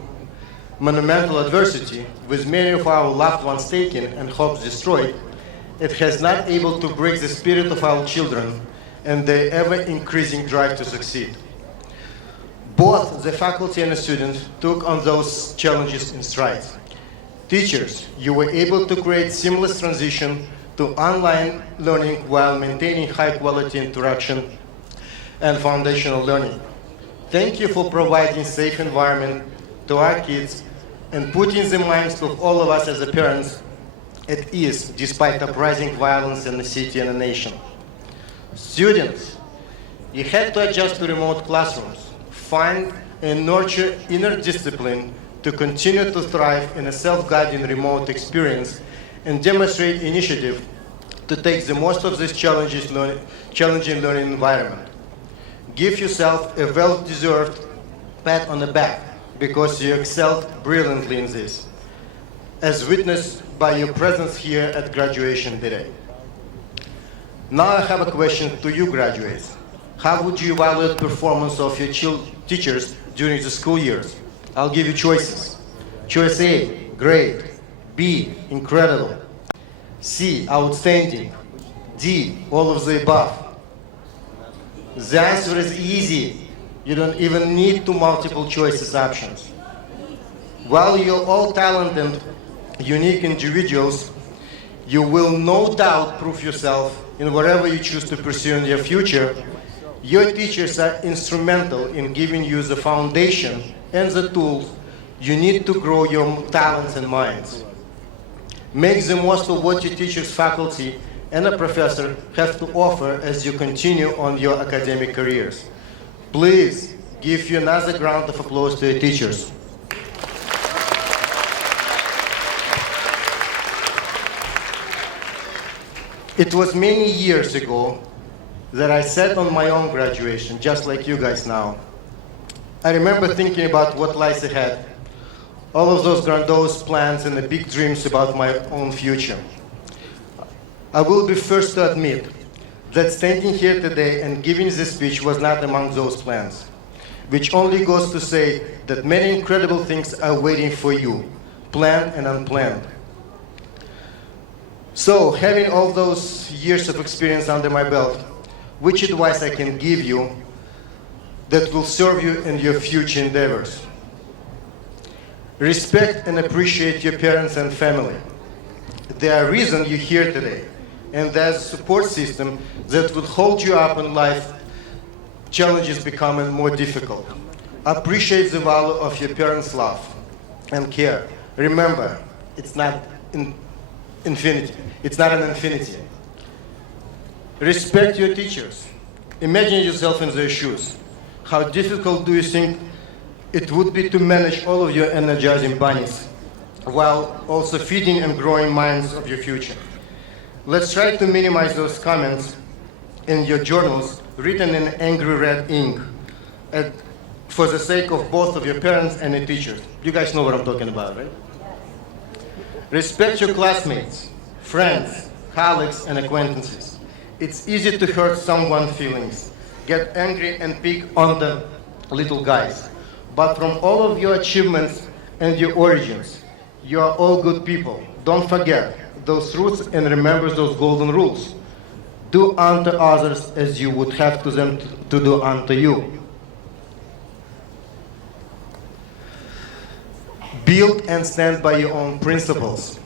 monumental adversity, with many of our loved ones taken and hopes destroyed, it has not able to break the spirit of our children and their ever-increasing drive to succeed. Both the faculty and the students took on those challenges in stride. Teachers, you were able to create seamless transition to online learning while maintaining high-quality interaction and foundational learning. Thank you for providing safe environment to our kids and putting the minds of all of us as the parents at ease despite uprising violence in the city and the nation. Students, you had to adjust to remote classrooms, find and nurture inner discipline to continue to thrive in a self-guiding remote experience and demonstrate initiative to take the most of this challenging learning environment. Give yourself a well-deserved pat on the back because you excelled brilliantly in this, as witnessed by your presence here at graduation today. Now I have a question to you graduates. How would you evaluate performance of your teachers during the school years? I'll give you choices. Choice A, great. B, incredible. C, outstanding. D, all of the above. The answer is easy. You don't even need two multiple choices options. While you're all talented, unique individuals, you will no doubt prove yourself in whatever you choose to pursue in your future. Your teachers are instrumental in giving you the foundation and the tools you need to grow your talents and minds. Make the most of what your teachers, faculty, and a professor have to offer as you continue on your academic careers. Please give you another round of applause to your teachers. It was many years ago that I sat on my own graduation, just like you guys now. I remember thinking about what lies ahead, all of those grandiose plans and the big dreams about my own future. I will be first to admit that standing here today and giving this speech was not among those plans, which only goes to say that many incredible things are waiting for you, planned and unplanned. So, having all those years of experience under my belt, which advice I can give you that will serve you in your future endeavors? Respect and appreciate your parents and family. They are the reason you're here today, and there's a support system that will hold you up in life, challenges becoming more difficult. Appreciate the value of your parents' love and care. Remember, it's not infinity. It's not an infinity. Respect your teachers. Imagine yourself in their shoes. How difficult do you think it would be to manage all of your energizing bunnies while also feeding and growing minds of your future? Let's try to minimize those comments in your journals written in angry red ink for the sake of both of your parents and your teachers. You guys know what I'm talking about, right? Respect your classmates, friends, colleagues, and acquaintances. It's easy to hurt someone's feelings, get angry and pick on the little guys. But from all of your achievements and your origins, you are all good people. Don't forget those roots and remember those golden rules. Do unto others as you would have to them to do unto you. Build and stand by your own principles.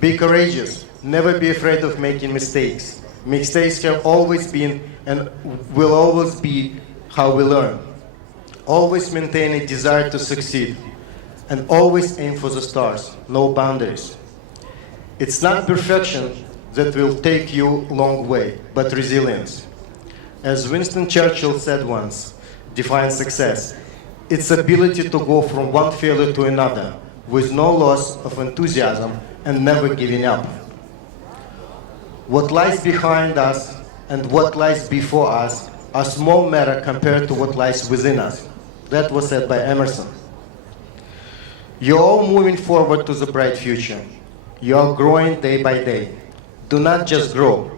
Be courageous. Never be afraid of making mistakes. Mistakes have always been and will always be how we learn. Always maintain a desire to succeed and always aim for the stars, no boundaries. It's not perfection that will take you a long way, but resilience. As Winston Churchill said once, define success. Its ability to go from one failure to another with no loss of enthusiasm and never giving up. What lies behind us and what lies before us are small matter compared to what lies within us. That was said by Emerson. You're all moving forward to the bright future. You're growing day by day. Do not just grow,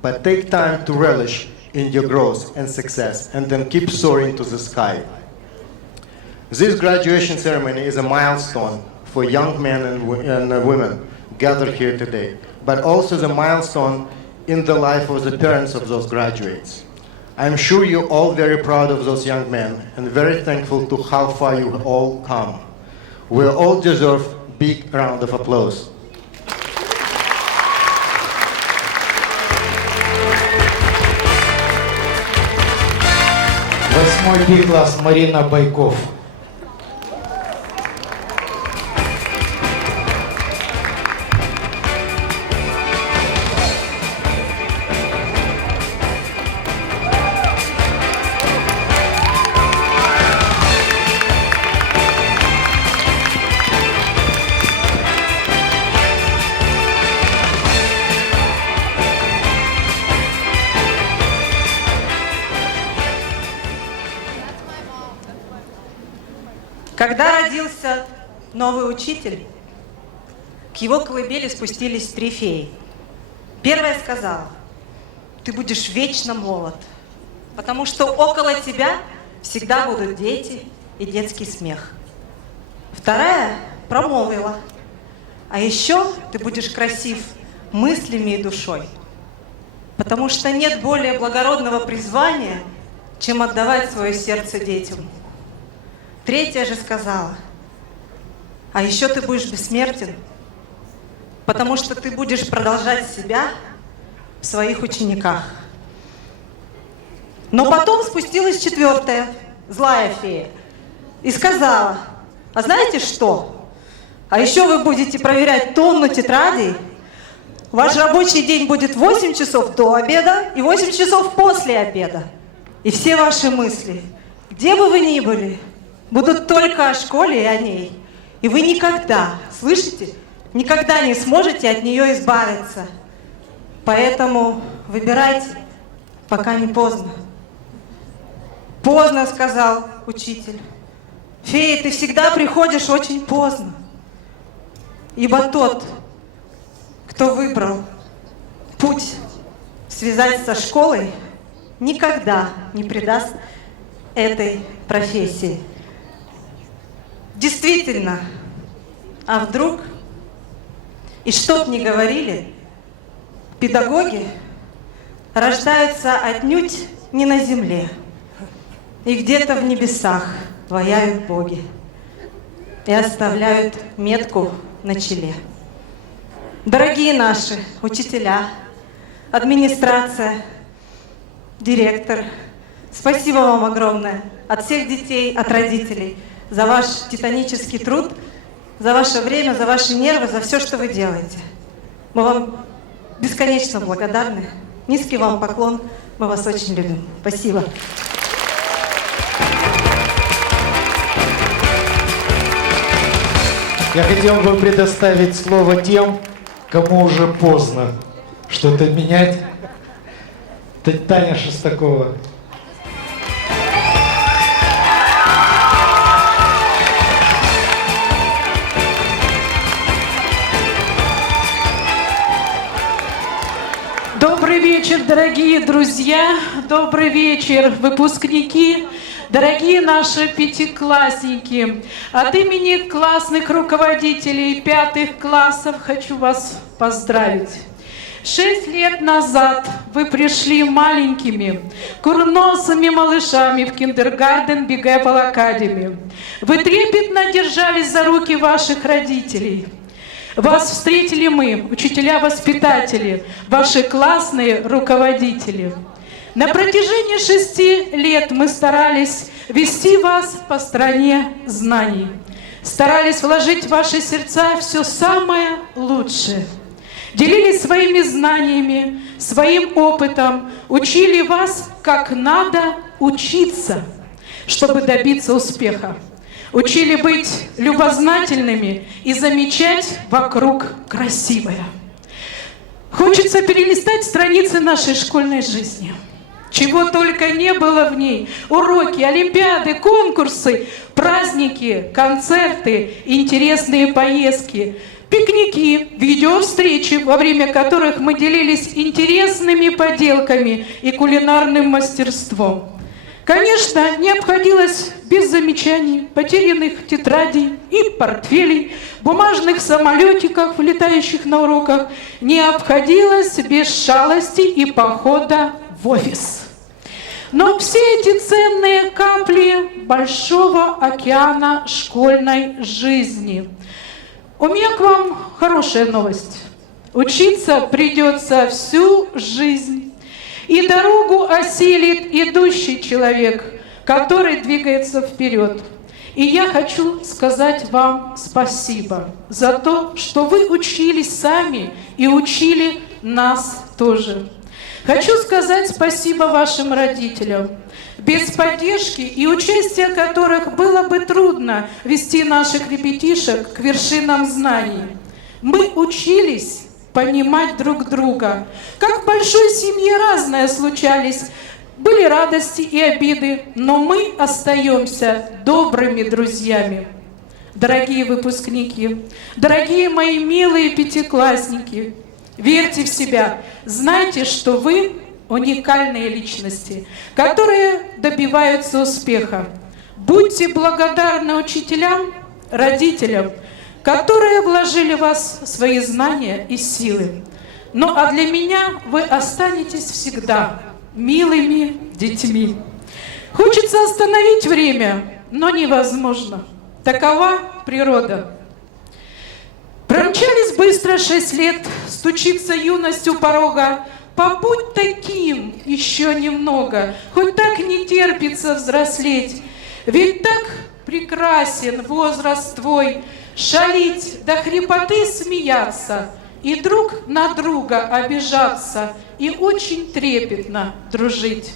but take time to relish in your growth and success, and then keep soaring to the sky. This graduation ceremony is a milestone for young men and women gathered here today, but also the milestone in the life of the parents of those graduates. I'm sure you're all very proud of those young men and very thankful to how far you all come. We all deserve a big round of applause. Восьмой Б-класс Марина Байков. Когда родился новый учитель, к его колыбели спустились 3 феи. Первая сказала: ты будешь вечно молод, потому что около тебя всегда будут дети и детский смех. Вторая промолвила: а еще ты будешь красив мыслями и душой, потому что нет более благородного призвания, чем отдавать свое сердце детям. Третья же сказала: а еще ты будешь бессмертен, потому что ты будешь продолжать себя в своих учениках. Но потом спустилась 4-я, злая фея, и сказала: а знаете что? А еще вы будете проверять тонну тетрадей. Ваш рабочий день будет 8 часов до обеда и 8 часов после обеда. И все ваши мысли, где бы вы ни были, будут только о школе и о ней. И вы никогда, слышите, никогда не сможете от нее избавиться. Поэтому выбирайте, пока не поздно. Поздно, сказал учитель. Фея, ты всегда приходишь очень поздно. Ибо тот, кто выбрал путь связать со школой, никогда не предаст этой профессии. Действительно, а вдруг? И что б ни говорили, педагоги рождаются отнюдь не на земле, и где-то в небесах ваяют боги и оставляют метку на челе. Дорогие наши учителя, администрация, директор, спасибо вам огромное от всех детей, от родителей за ваш титанический труд, за ваше время, за ваши нервы, за все, что вы делаете. Мы вам бесконечно благодарны. Низкий вам поклон. Мы вас очень любим. Спасибо. Я хотел бы предоставить слово тем, кому уже поздно что-то менять. Таня Шестакова. Добрый вечер, дорогие друзья, добрый вечер, выпускники, дорогие наши пятиклассники. От имени классных руководителей 5 классов хочу вас поздравить. 6 лет назад вы пришли маленькими, курносыми малышами в киндергарден Big Apple Academy. Вы трепетно держались за руки ваших родителей. Вас встретили мы, учителя-воспитатели, ваши классные руководители. На протяжении 6 лет мы старались вести вас по стране знаний, старались вложить в ваши сердца все самое лучшее, делились своими знаниями, своим опытом, учили вас, как надо учиться, чтобы добиться успеха. Учили быть любознательными и замечать вокруг красивое. Хочется перелистать страницы нашей школьной жизни. чего только не было в ней. Уроки, олимпиады, конкурсы, праздники, концерты, интересные поездки, пикники, видеовстречи, во время которых мы делились интересными поделками и кулинарным мастерством. Конечно, не обходилось без замечаний, потерянных тетрадей и портфелей, бумажных самолетиков, летающих на уроках, не обходилось без шалости и похода в офис. Но все эти ценные капли большого океана школьной жизни. У меня к вам хорошая новость. Учиться придется всю жизнь. И дорогу осилит идущий человек, который двигается вперед. И я хочу сказать вам спасибо за то, что вы учились сами и учили нас тоже. Хочу сказать спасибо вашим родителям, без поддержки и участия которых было бы трудно вести наших ребятишек к вершинам знаний. Мы учились понимать друг друга. Как в большой семье разное случались, были радости и обиды, но мы остаемся добрыми друзьями. Дорогие выпускники, дорогие мои милые пятиклассники, верьте в себя, знайте, что вы уникальные личности, которые добиваются успеха. Будьте благодарны учителям, родителям, которые вложили в вас свои знания и силы. Ну а для меня вы останетесь всегда милыми детьми. Хочется остановить время, но невозможно. Такова природа. Промчались быстро 6 лет, стучится юность у порога. Побудь таким еще немного, хоть так не терпится взрослеть. Ведь так прекрасен возраст твой, шалить до хрипоты смеяться, и друг на друга обижаться, и очень трепетно дружить.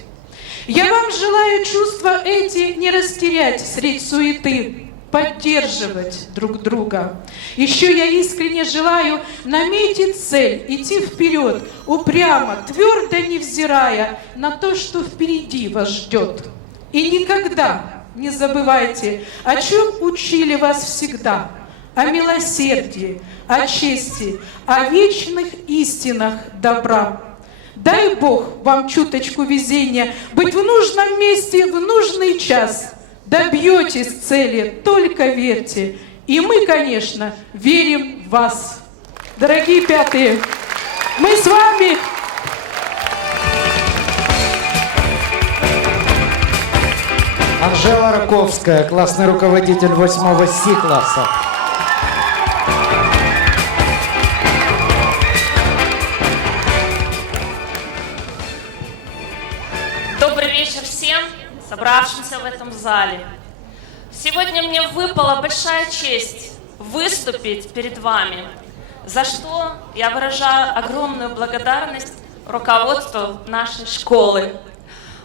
Я вам желаю чувства эти не растерять средь суеты, поддерживать друг друга. Еще я искренне желаю наметить цель, идти вперед, упрямо, твердо невзирая на то, что впереди вас ждет. И никогда не забывайте, о чем учили вас всегда. О милосердии, о чести, о вечных истинах добра. Дай Бог вам чуточку везения быть в нужном месте в нужный час. Добьетесь цели, только верьте. И мы, конечно, верим в вас. Дорогие пятые, мы с вами. Анжела Раковская, классный руководитель 8 С-класса. Добрый вечер всем, собравшимся в этом зале. Сегодня мне выпала большая честь выступить перед вами, за что я выражаю огромную благодарность руководству нашей школы.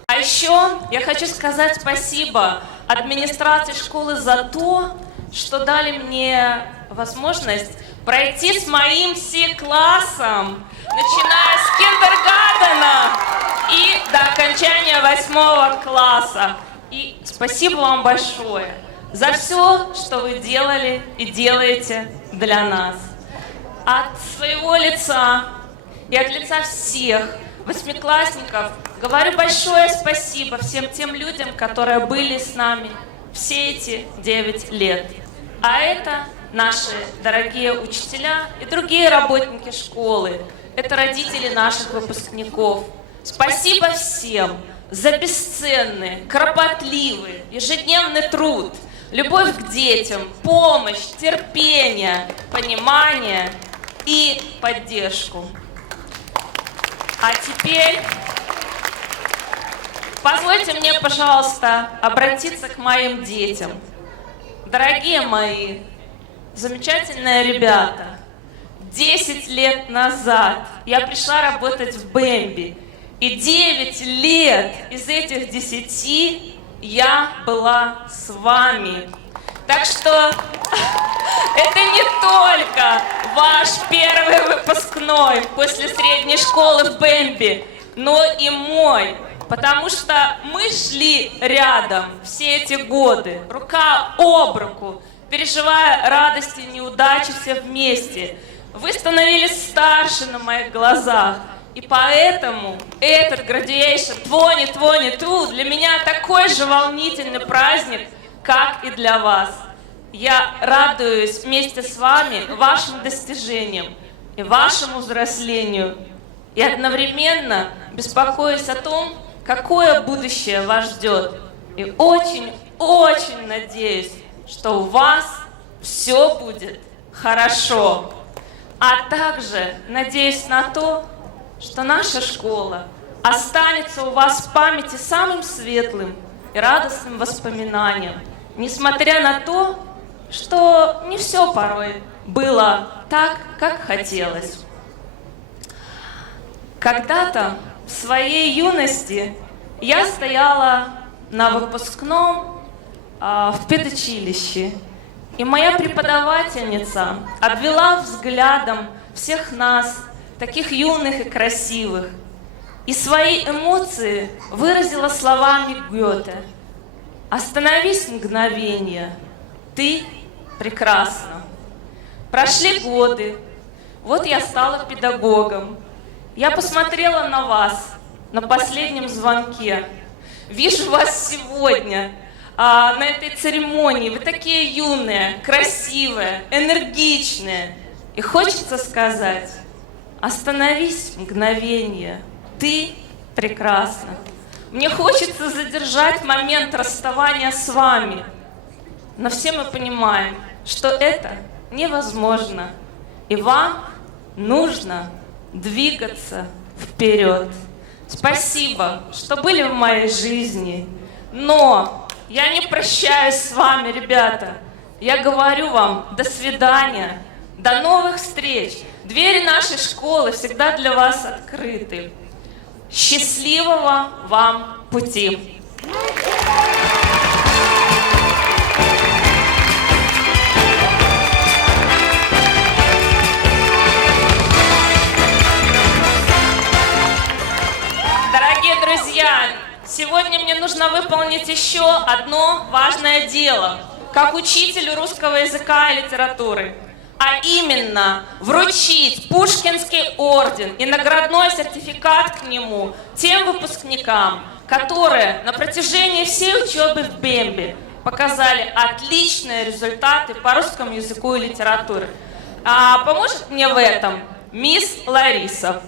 А еще я хочу сказать спасибо администрации школы за то, что дали мне возможность пройти с моим С-классом, начиная с киндергартена и до окончания 8 класса. И спасибо вам большое за все, что вы делали и делаете для нас. От своего лица и от лица всех восьмиклассников говорю большое спасибо всем тем людям, которые были с нами все эти 9 лет. А это наши дорогие учителя и другие работники школы. Это родители наших выпускников. Спасибо всем за бесценный, кропотливый, ежедневный труд, любовь к детям, помощь, терпение, понимание и поддержку. А теперь позвольте мне, пожалуйста, обратиться к моим детям. Дорогие мои, замечательные ребята, 10 лет назад я пришла работать в Бэмби, и 9 лет из этих 10 я была с вами. Так что это не только ваш первый выпускной после средней школы в Бэмби, но и мой потому что мы шли рядом все эти годы, рука об руку, переживая радости и неудачи все вместе. Вы становились старше на моих глазах, и поэтому этот Graduation 2022 для меня такой же волнительный праздник, как и для вас. Я радуюсь вместе с вами вашим достижениям и вашему взрослению, и одновременно беспокоюсь о том, какое будущее вас ждет. И очень-очень надеюсь, что у вас все будет хорошо. А также надеюсь на то, что наша школа останется у вас в памяти самым светлым и радостным воспоминанием, несмотря на то, что не все порой было так, как хотелось. Когда-то в своей юности я стояла на выпускном в педучилище, и моя преподавательница обвела взглядом всех нас, таких юных и красивых, и свои эмоции выразила словами Гёте: «Остановись мгновение, ты прекрасна». Прошли годы, вот я стала педагогом. Я посмотрела на вас на последнем звонке. Вижу вас сегодня на этой церемонии. Вы такие юные, красивые, энергичные. И хочется сказать: остановись мгновение, ты прекрасна. Мне хочется задержать момент расставания с вами. Но все мы понимаем, что это невозможно. И вам нужно двигаться вперед. Спасибо, что были в моей жизни. Но я не прощаюсь с вами, ребята. Я говорю вам до свидания, до новых встреч. Двери нашей школы всегда для вас открыты. Счастливого вам пути! Дорогие друзья, сегодня мне нужно выполнить еще одно важное дело, как учителю русского языка и литературы, а именно вручить Пушкинский орден и наградной сертификат к нему тем выпускникам, которые на протяжении всей учебы в Бембе показали отличные результаты по русскому языку и литературе. Поможет мне в этом мисс Лариса.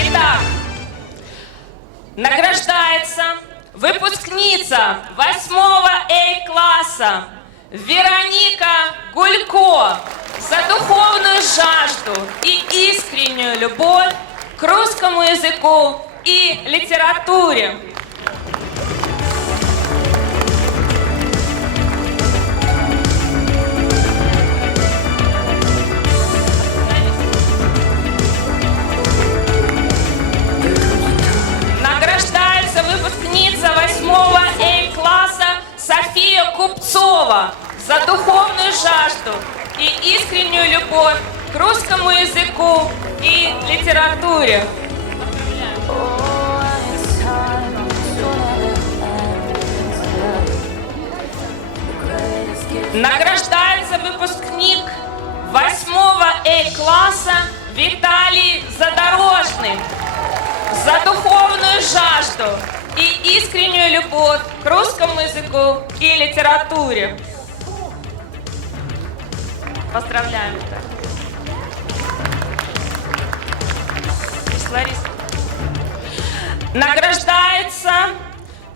Итак, награждается выпускница 8-го А-класса Вероника Гулько за духовную жажду и искреннюю любовь к русскому языку и литературе. Награждается выпускница 8-го А-класса София Купцова за духовную жажду и искреннюю любовь к русскому языку и литературе. Награждается выпускник 8-го А-класса Виталий Задорожный за духовную жажду и искреннюю любовь к русскому языку и литературе. Поздравляем, Виталий. Награждается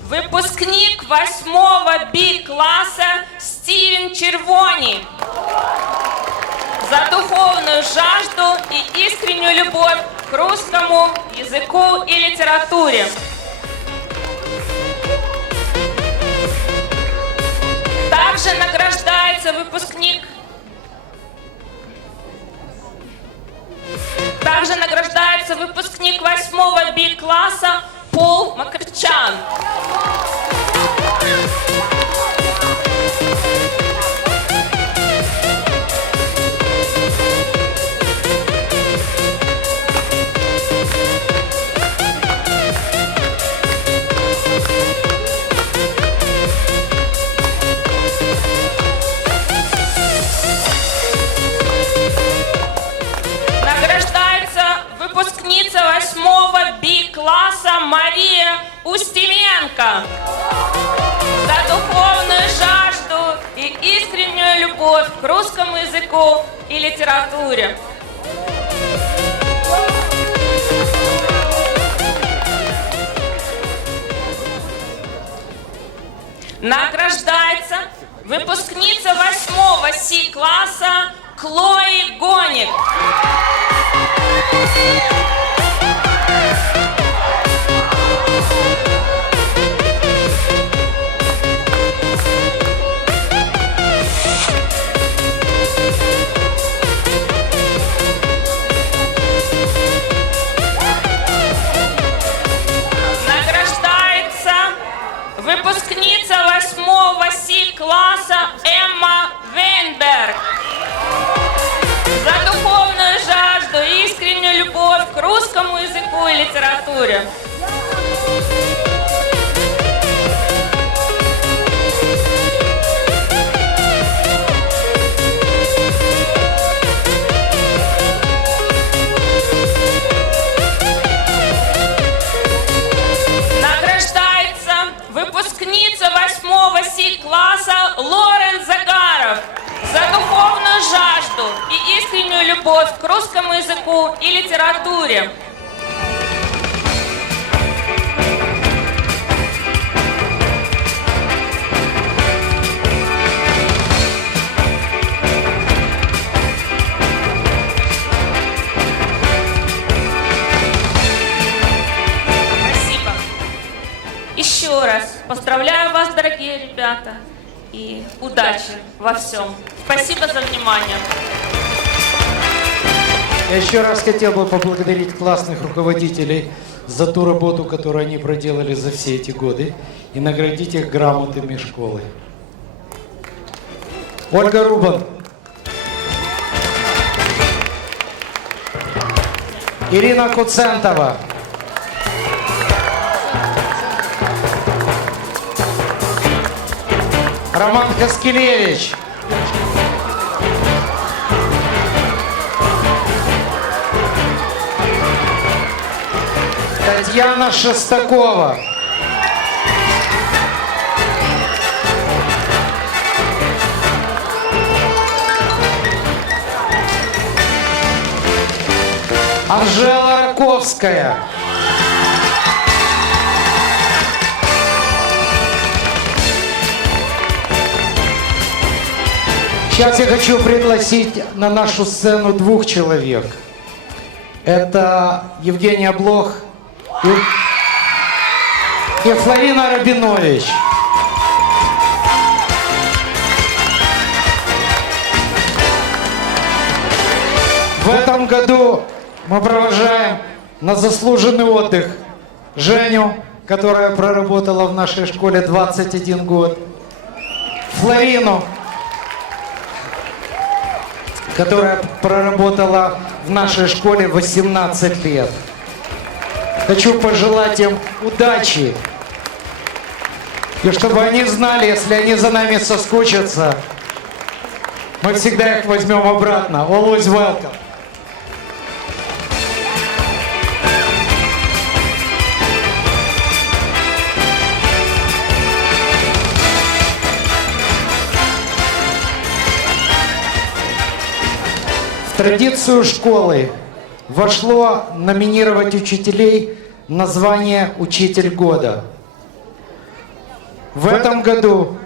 выпускник 8-го Б-класса Стивен Червони за духовную жажду и искреннюю любовь к русскому языку и литературе. Также награждается выпускник 8-го Б-класса Пол Макарчан. класса Мария Устименко за духовную жажду и искреннюю любовь к русскому языку и литературе. Награждается выпускница 8 Си-класса Клои Гоник. Выпускница 8 Си-класса Эмма Вейнберг за духовную жажду и искреннюю любовь к русскому языку и литературе. Выпускница 8 Си-класса Лорен Загаров за духовную жажду и искреннюю любовь к русскому языку и литературе. Еще раз поздравляю вас, дорогие ребята, и удачи во всем. Спасибо за внимание. Я еще раз хотел бы поблагодарить классных руководителей за ту работу, которую они проделали за все эти годы, и наградить их грамотами школы. Ольга Рубан. Ирина Куцентова. Роман Хаскелевич. Татьяна Шестакова. Анжела Раковская. Сейчас я хочу пригласить на нашу сцену двух человек. Это Евгений Блох и Флорина Рабинович. В этом году мы провожаем на заслуженный отдых Женю, которая проработала в нашей школе 21 год, Флорину, которая проработала в нашей школе 18 лет. Хочу пожелать им удачи. И чтобы они знали, если они за нами соскучатся, мы всегда их возьмем обратно. Always welcome. В традицию школы вошло номинировать учителей на звание «Учитель года». В этом году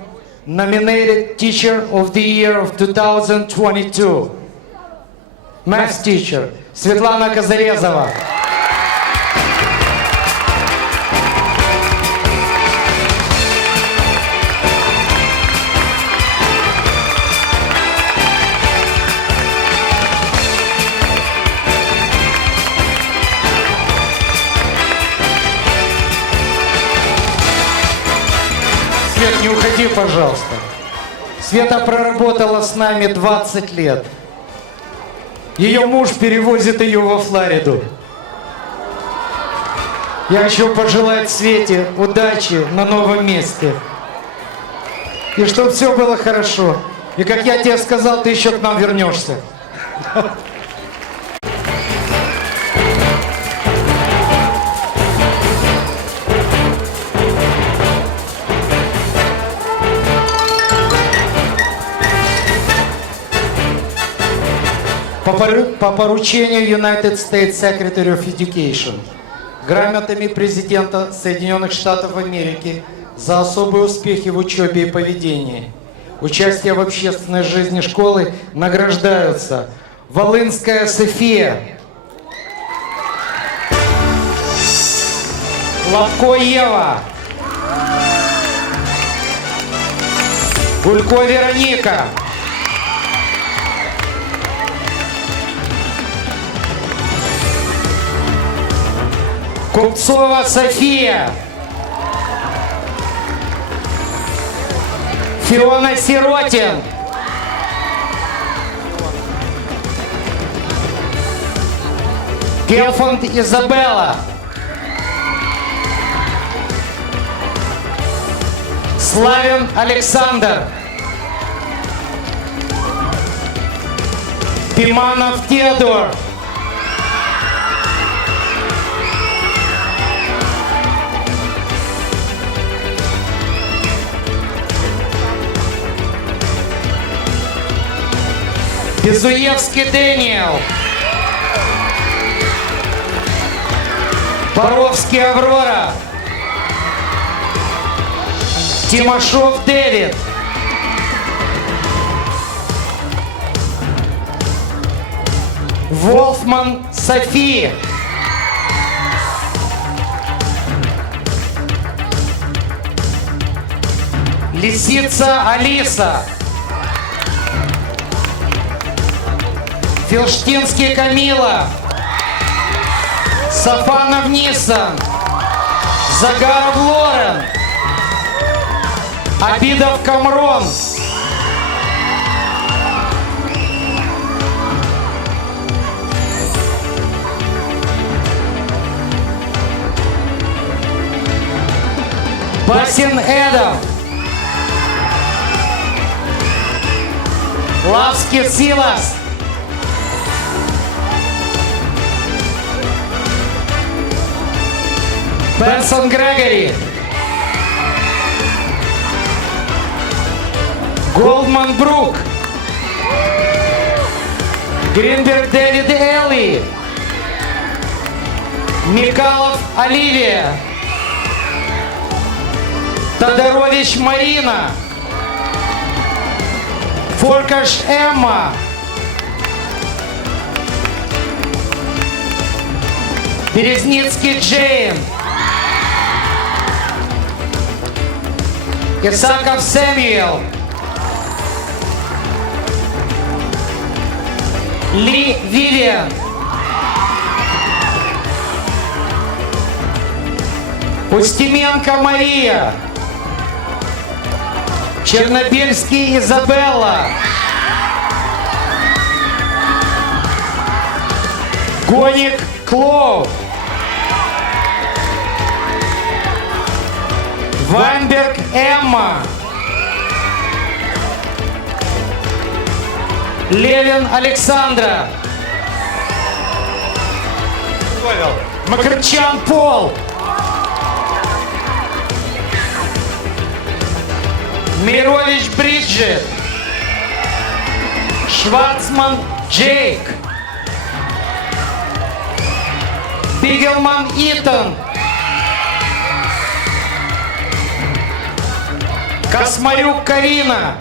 nominated Teacher of the Year of 2022 Math Teacher Светлана Казарезова. Свет, не уходи, пожалуйста. Света проработала с нами 20 лет. Ее муж перевозит ее во Флориду. Я хочу пожелать Свете удачи на новом месте. И чтобы все было хорошо. И как я тебе сказал, ты еще к нам вернешься. по поручению United States Secretary of Education грамотами президента Соединенных Штатов Америки за особые успехи в учебе и поведении, участие в общественной жизни школы награждаются Волынская София, Лавко Ева, Гулько Вероника, Купцова София, Фиона Сиротин, Гелфанд Изабелла, Славин Александр, Пиманов Теодор, Безуевский Дэниел, Боровский Аврора, Тимошов Дэвид, Волфман София, Лисица Алиса, Филштинский Камила, Сафанов Нисан, Загаров Лорен, Абидов Камрон, Басин Эдом, Лавский Силас, Бенсон Грегори, Голдман Брук, Гринберг Дэвид Элли, Микалов Оливия, Тодорович Марина, Форкаш Эмма, Березницкий Джейн, Исаков Сэмюэл, Ли Вивиан, Устименко Мария, Чернобельский Изабелла, Гоник Клоу, Вайнберг Эмма, Левин Александра, Макарчан Пол, Мирович Бриджит, Шварцман Джейк, Бигелман Итан, Космарюк Карина,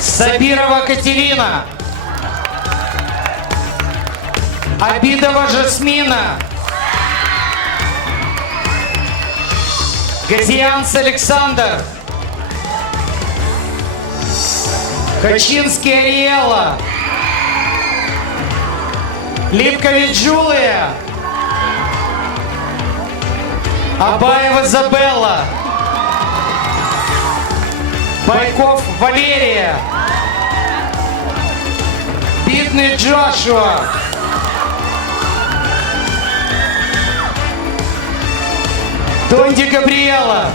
Сабирова Катерина, Абидова Жасмина, Газианс Александр, Хачинский Ариэла, Липкович Джулия, Абаева Изабелла, Байков Валерия, Битный Джошуа, Донди Габриэла,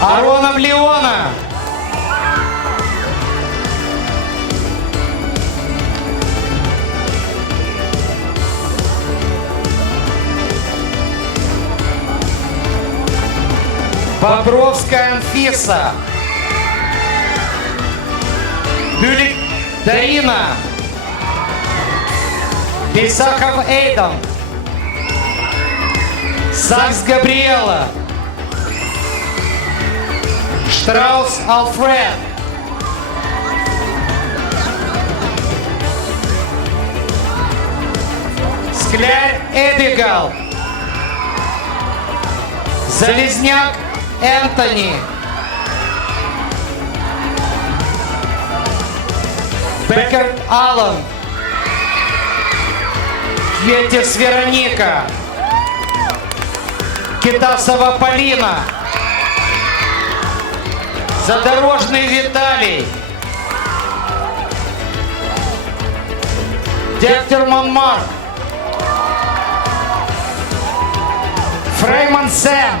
Аронов Леона, Бобровская Анфиса. Бюлик Дарина. Бесахов Эйдам. Сакс Габриэла. Штраус Алфред. Скляр Эбигал. Залезняк Энтони. Беккер Аллан. Кьетис Вероника. Китасова Полина. Задорожный Виталий. Дектерман Марк. Фрейман Сэм.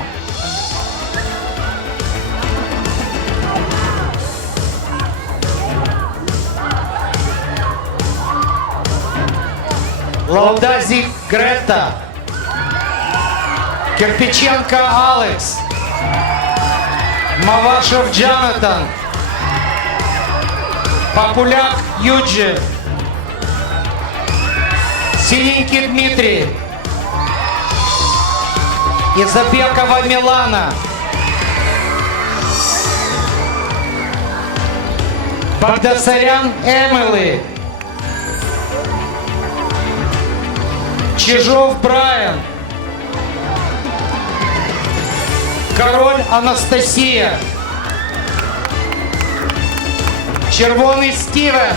Лаудази Грета. Кирпиченко Алекс. Мавашев Джонатан. Популяк Юджи. Синенький Дмитрий. Изабекова Милана. Багдасарян Эмили. Чижов Брайан. Король Анастасия. Червоный Стивен.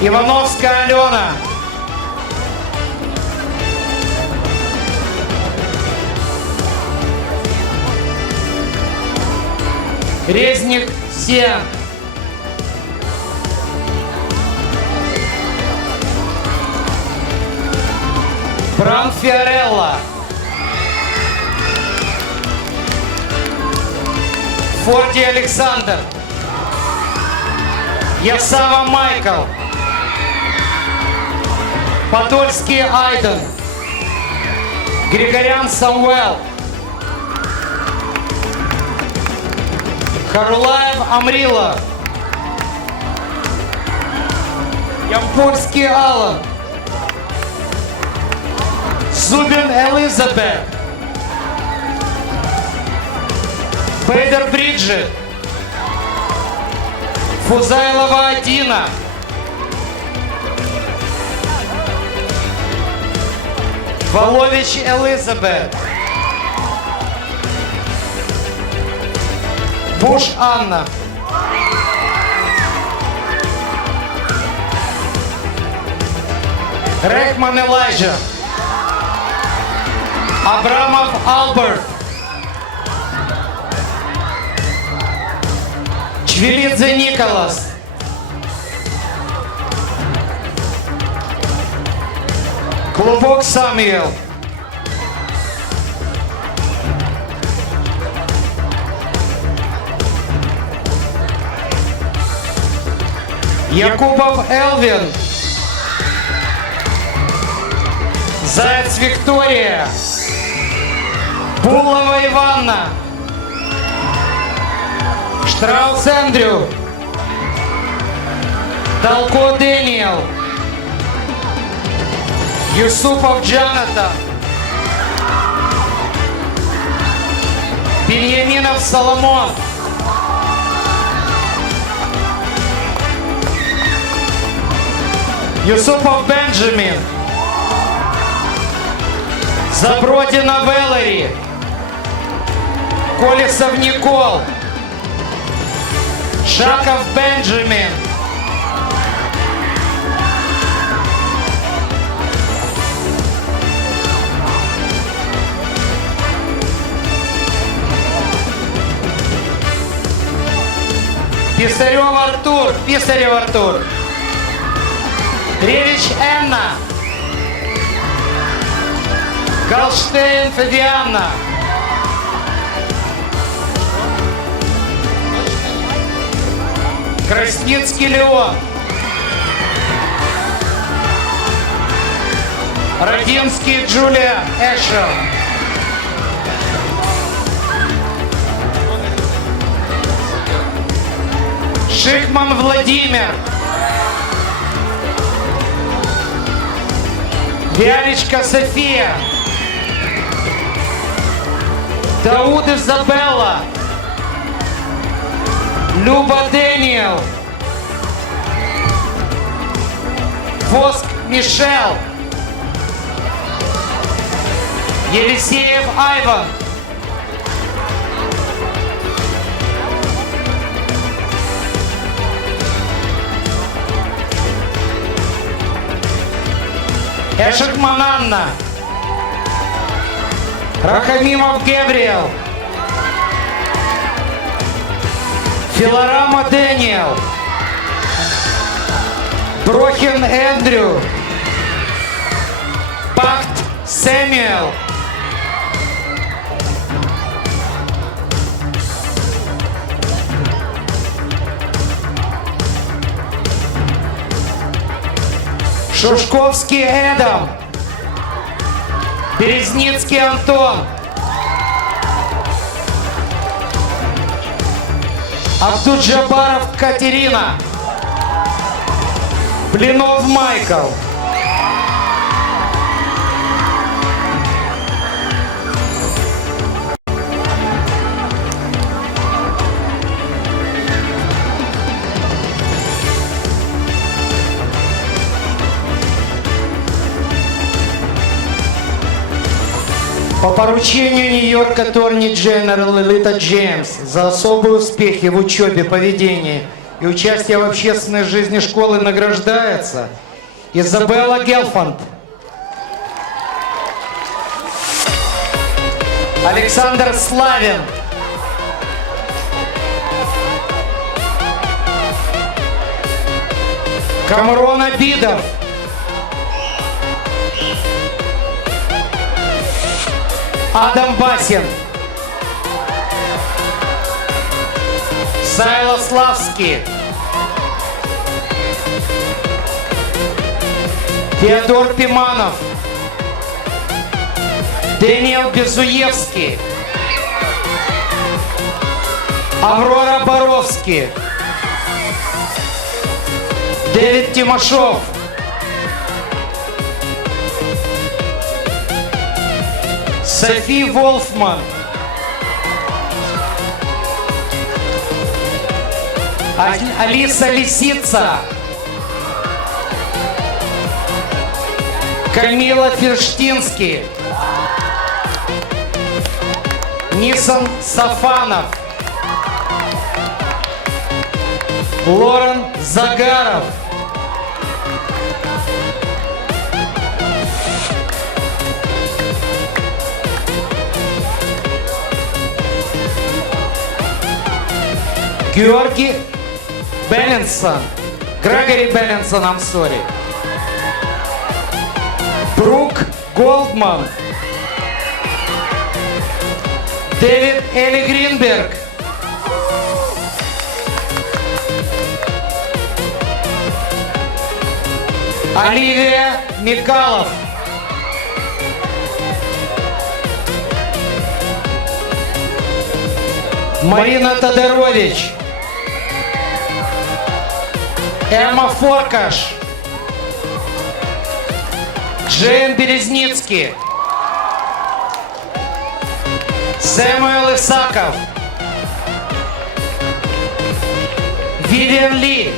Ивановская Алена. Резник Сен. Бран Фиорелла. Форди Александр. Ясава Майкл. Подольский Айден. Григорян Самуэл. Харулаев Амрила. Ямпольский Алан. Зубин Элизабет. Бейдер Бриджит. Фузайлова Адина. Волович Элизабет. Буш Анна. Рейхман Элайджа. Абрамов Алберт. Чвилидзе Николас. Клубок Самуэл. Якубов Элвин. Заяц Виктория. Булова Иванна. Штраус Эндрю. Талко Дэниел. Юсупов Джонатан. Беньяминов Соломон. Юсупов Бенджамин. Забродина Вэллори. Колесов Никол. Шаков Бенджамин. Писарев Артур. Писарев Артур. Ревич Энна. Галштейн Фавианна. Красницкий Леон. Родинский Джулия Эшел. Шихман Владимир. Вялечка София. Дауд Изабелла. Люба Дэниел. Воск Мишел. Елисеев Айван. Эшекман Анна. Рахамимов Гебриэл. Филорама Дэниел. Брохин Эндрю. Пакт Сэмюэл. Шушковский Эдам. Березницкий Антон. Абдуджабаров Катерина. Блинов Майкл. По поручению Нью-Йорк Attorney General Лита Джеймс за особые успехи в учебе, поведении и участие в общественной жизни школы награждается Изабелла Гелфанд, Александр Славин, Камрон Абидов, Адам Басин, Сайлославский, Феодор Пиманов, Дэниел Безуевский, Аврора Боровский, Дэвид Тимошов, Софи Волфман, Алиса Лисица, Камила Ферштинский, Нисан Сафанов, Лорен Загаров, Георгий Беллинсон, Грегори Беллинсон, I'm sorry. Брук Голдман, Дэвид Эли Гринберг, Оливия Микалов, Марина Тодорович, Эмма Форкаш, Джейн Березницкий, Сэмюэл Исаков, Вивиан Ли,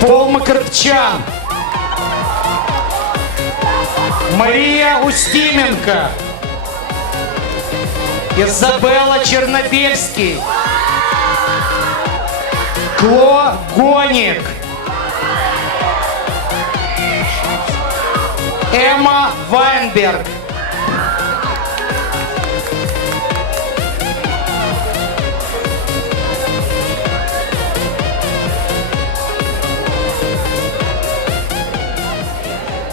Пол Макарчан, Мария Устименко, Изабелла Чернобельский, Кло Гоник, Эмма Вайнберг,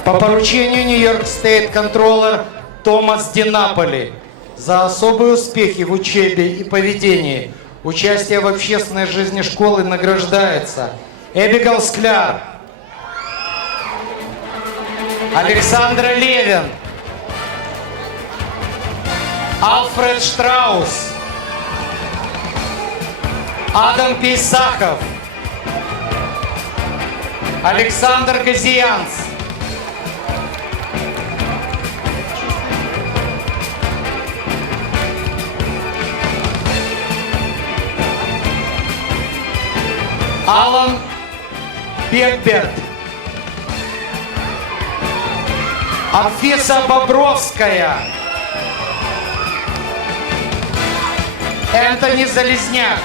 по поручению Нью-Йорк State Controller Томас Ди Наполи за особые успехи в учебе и поведении. Участие в общественной жизни школы награждается Эбигейл Скляр, Александра Левин, Альфред Штраус, Адам Пейсахов, Александр Газиянц, Алан Бекберт, Анфиса Бобровская, Энтони Залезняк,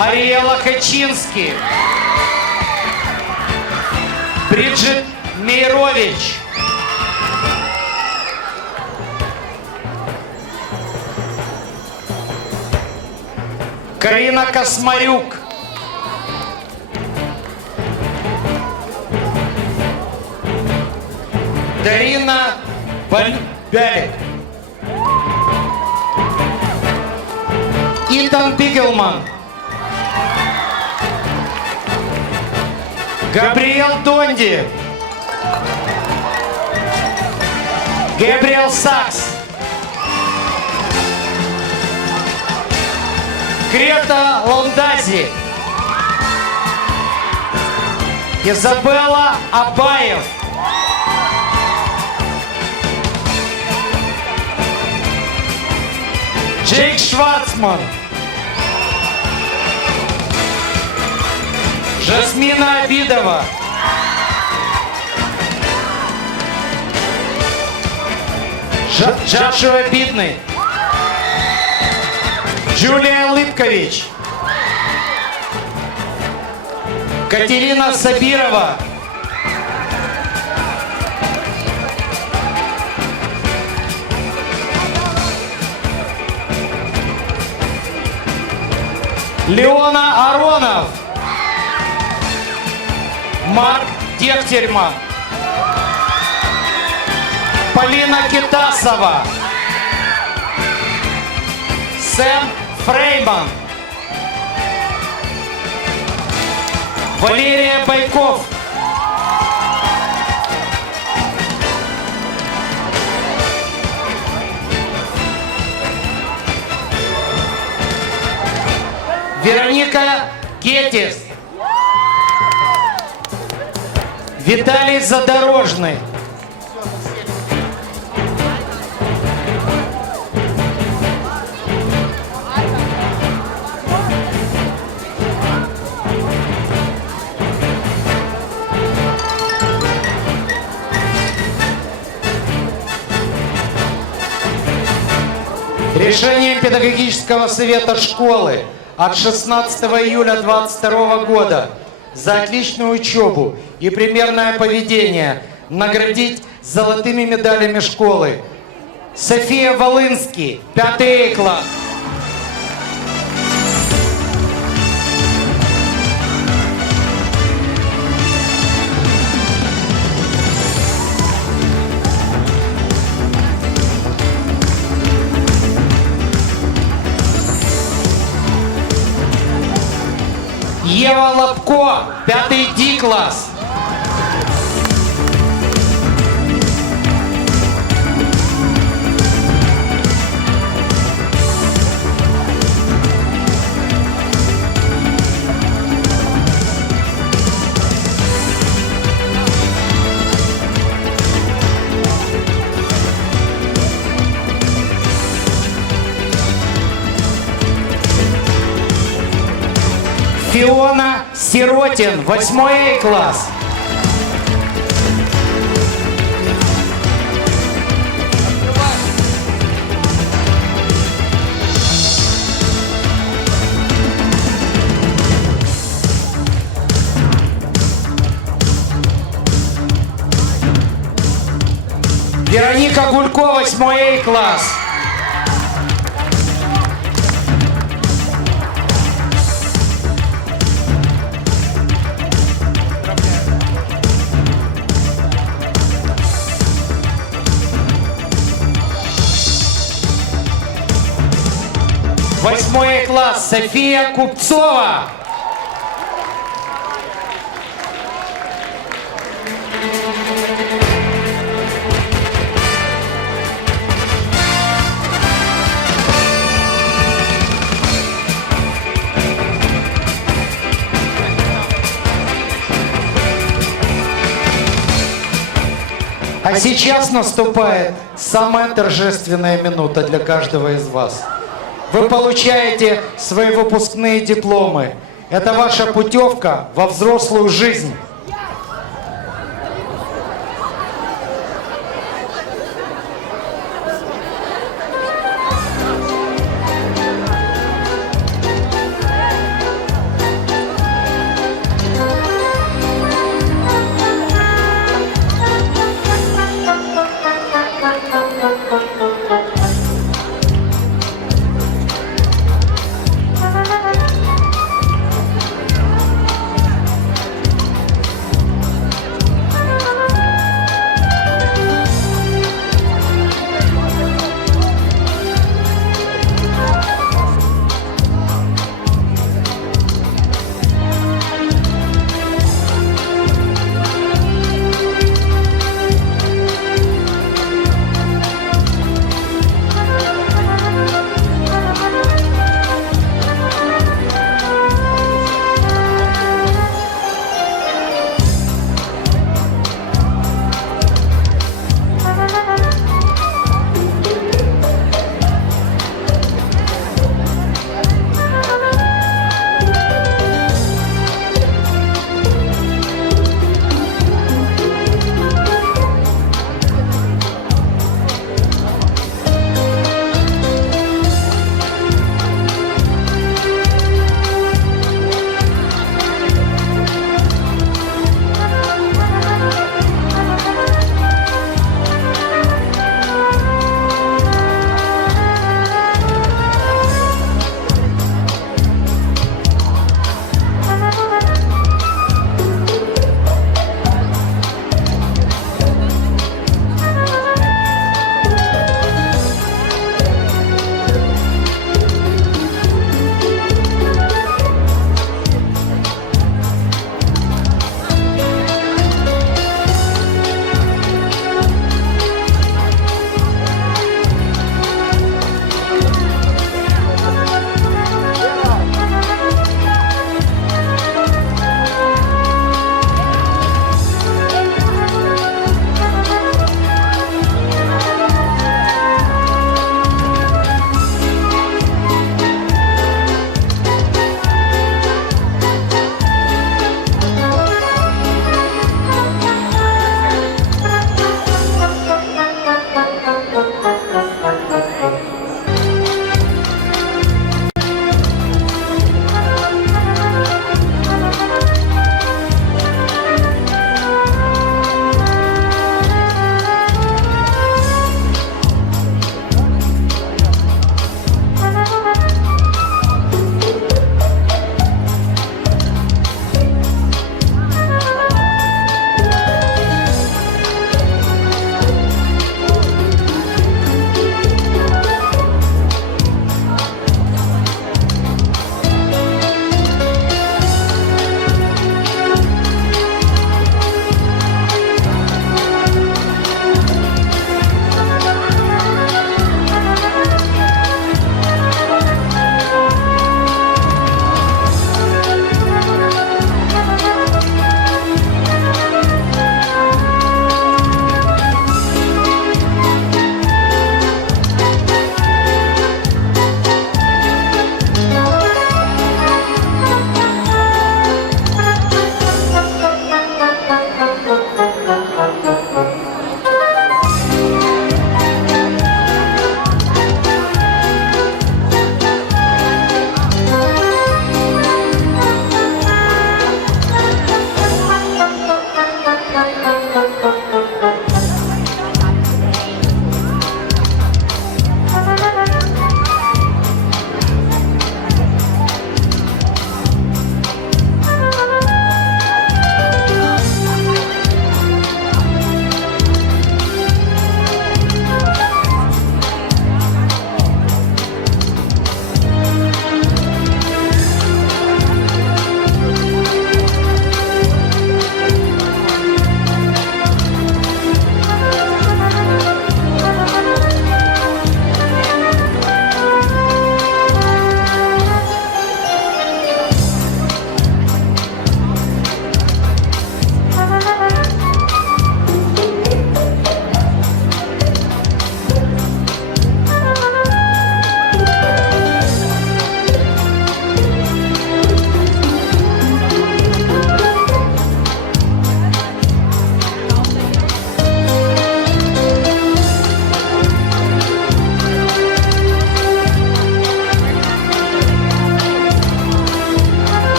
Ариэла Качински, Бриджит Мейрович, Карина Космарюк, Дарина Бальбялик, Итан Бигелман, Габриэл Донди, Габриэл Сакс, Крета Лондази, Изабелла Абаев, Джейк Шварцман, Жасмина Абидова, Джашуа Бидный, Джулия Лыпкович, Катерина Сабирова, Леона Аронов, Марк Дегтярьман, Полина Китасова, Сэм Фрейман, Валерия Байков, Вероника Гетис, Виталий Задорожный, решением педагогического совета школы от 16 июля 2022 года за отличную учебу и примерное поведение наградить золотыми медалями школы София Волынский, 5 класс. Ева Лобко, 5 D класс. Фиона Сиротин, 8 класс. Вероника Гулько, 8 класс. 8 класс София Купцова. А сейчас наступает самая торжественная минута для каждого из вас. Вы получаете свои выпускные дипломы. Это ваша путевка во взрослую жизнь.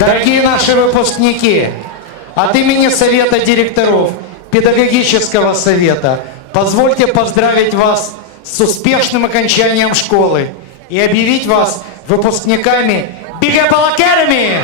Дорогие наши выпускники, от имени Совета директоров Педагогического совета позвольте поздравить вас с успешным окончанием школы и объявить вас выпускниками Big Apple Academy!